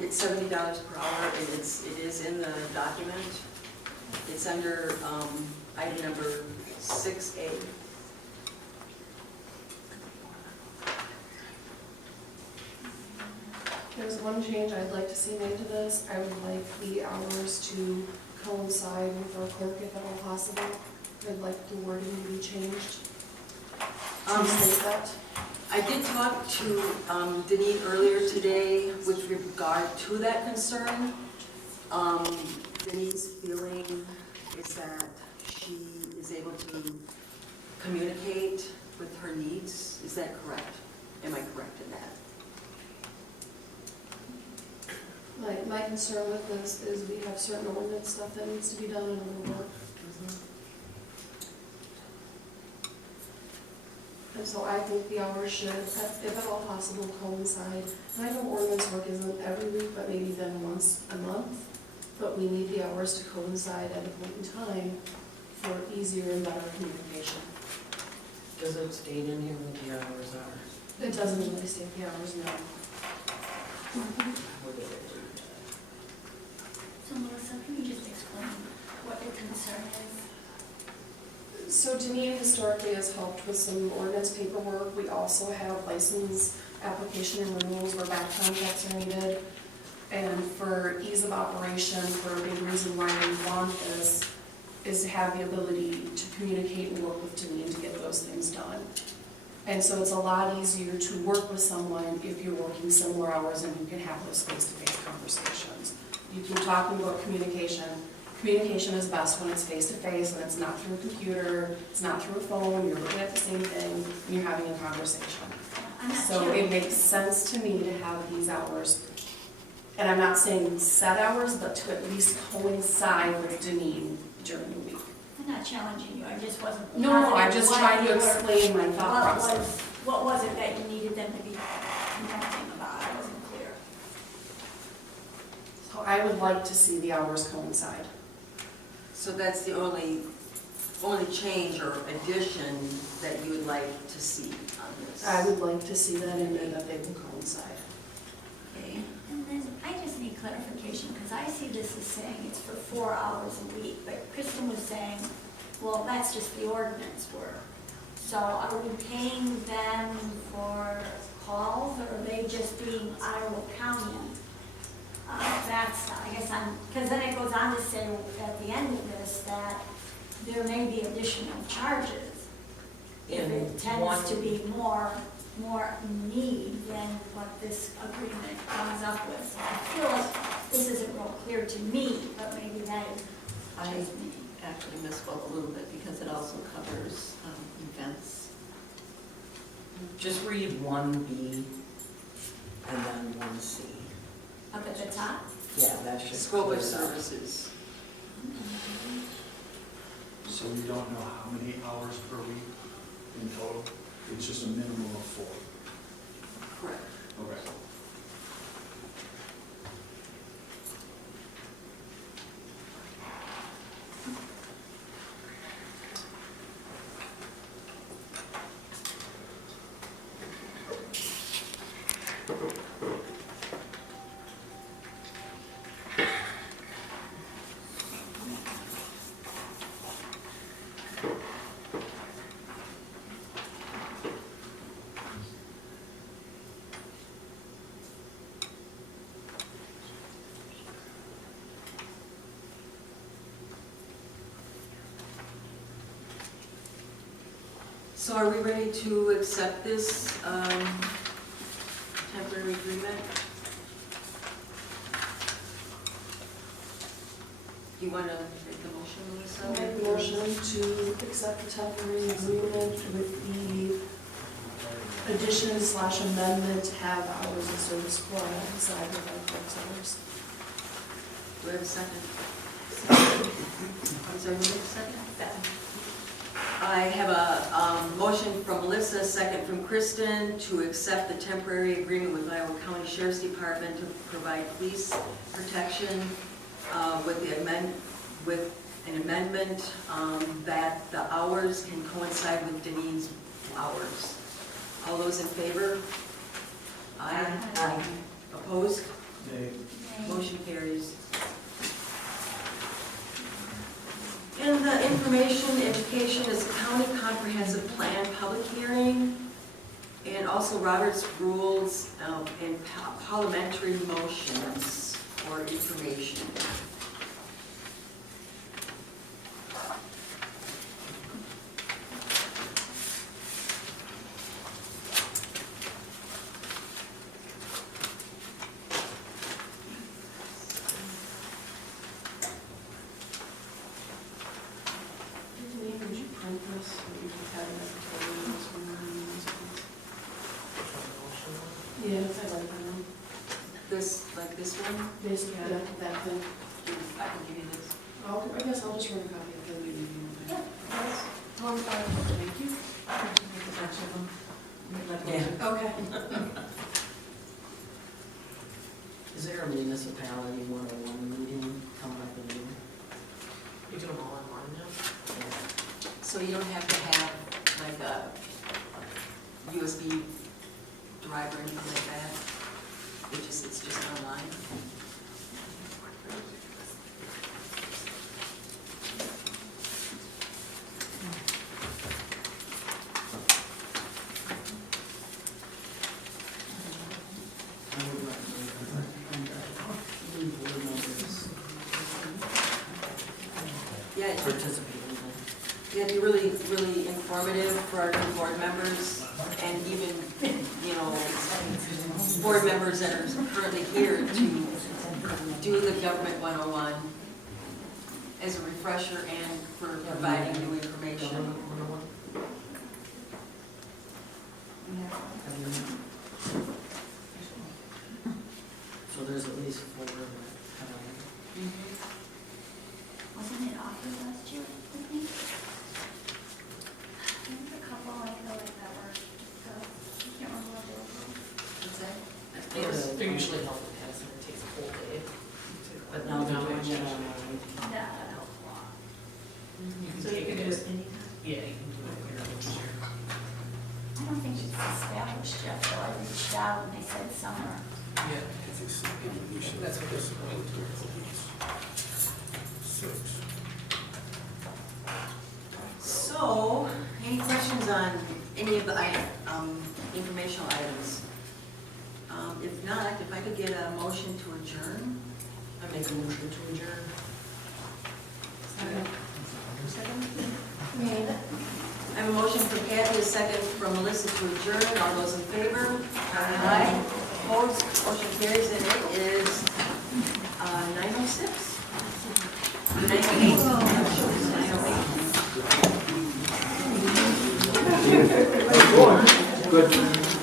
It's $70 per hour, and it is in the document. It's under item number 6A. There's one change I'd like to see made to this. I would like the hours to coincide with our clerk if at all possible. I'd like the wording to be changed. Um, To state that. I did talk to Denise earlier today with regard to that concern. Denise's feeling is that she is able to communicate with her needs. Is that correct? Am I correct in that? My concern with this is we have certain ordinance stuff that needs to be done in the work. And so I think the hours should, if at all possible, coincide. And I know ordinance work isn't every week, but maybe then once a month. But we need the hours to coincide at a point in time for easier and better communication. Does it state in here what the hours are? It doesn't really state the hours now. So Melissa, can you just explain what your concern is? So Denise historically has helped with some ordinance paperwork. We also have license application and renewals where background checks are needed. And for ease of operation, for a big reason why we want this is to have the ability to communicate and work with Denise to get those things done. And so it's a lot easier to work with someone if you're working similar hours and you can have those face-to-face conversations. You keep talking about communication. Communication is best when it's face-to-face and it's not through a computer, it's not through a phone, you're looking at the same thing, and you're having a conversation. I'm not So sure. it makes sense to me to have these hours. And I'm not saying set hours, but to at least coincide with Denise during the week. I'm not challenging you, I just wasn't. No, I'm just positive trying to what you were- explain my thought what process. What was it that you needed them to be connecting about? I wasn't clear. So I would like to see the hours coincide. So that's the only change or addition that you would like to see on this? I would like to see that in there, that they will coincide. Okay. And then I just need clarification, because I see this as saying it's for 4 hours a week, but Kristen was saying, well, that's just the ordinance work. So are we paying them for calls, or are they just being Iowa County? That's, I guess because then it goes on to say at the end of this that there may be additional charges if In it tends one- to be more need than what this agreement comes up with. So I feel like this isn't real clear to me, but maybe that is just me. Actually misspoke a little bit because it also covers events. Just read 1B and then 1C. Up at the top? Yeah, that should. Scope clear of it up. services. So we don't know how many hours per week in total? It's just a minimum of 4. Correct. Okay. So are we ready to accept this temporary agreement? Do you want to make the motion, Melissa? I make a motion to accept the temporary agreement with the addition/amendment to have hours of service for alongside with our clerk's hours. Do I have a second? Is there a second? I have a motion from Melissa, second from Kristen, to accept the temporary agreement with Iowa County Sheriff's Department to provide police protection with an amendment that the hours can coincide with Denise's hours. All those in favor? Aye. Aye. Opposed? Nay. Motion carries. And the information education is a county comprehensive plan public hearing, and also Robert's rules and parliamentary motions for information. this one? This, yeah, that thing. I can give you this. I guess I'll just run a copy of the meeting. Yeah, that's one part. Thank you. Make a bunch of them. Yeah. Okay. Is there a municipality 101 meeting coming up in June? You do them all online now? So you don't have to have like a USB drive or anything like that? It's just online? I would recommend new board members Yeah, participate in that. yeah, it'd be really, really informative for our new board members and even, you know, board members that are currently here to do the Government 101 as a refresher and for providing new information. So there's at least 4 that have Wasn't it offered last year, I think? There was a couple I feel like that were, so, I can't remember what they were called. What's that? They're usually held in Madison, it takes a whole day. But now they're doing it online. That helped a lot. You can take it as, yeah, you can do it here this year. I don't think it's established yet, though. I reached out and they said summer. Yeah. That's what this So, any questions on any of the informational items? If not, if I could get a motion to adjourn? I make a motion to adjourn. Me. I have a motion from Kathy, a second from Melissa to adjourn. All those in favor? Aye. Opposed? Motion carries, and it is 9:06. 9:08. Good.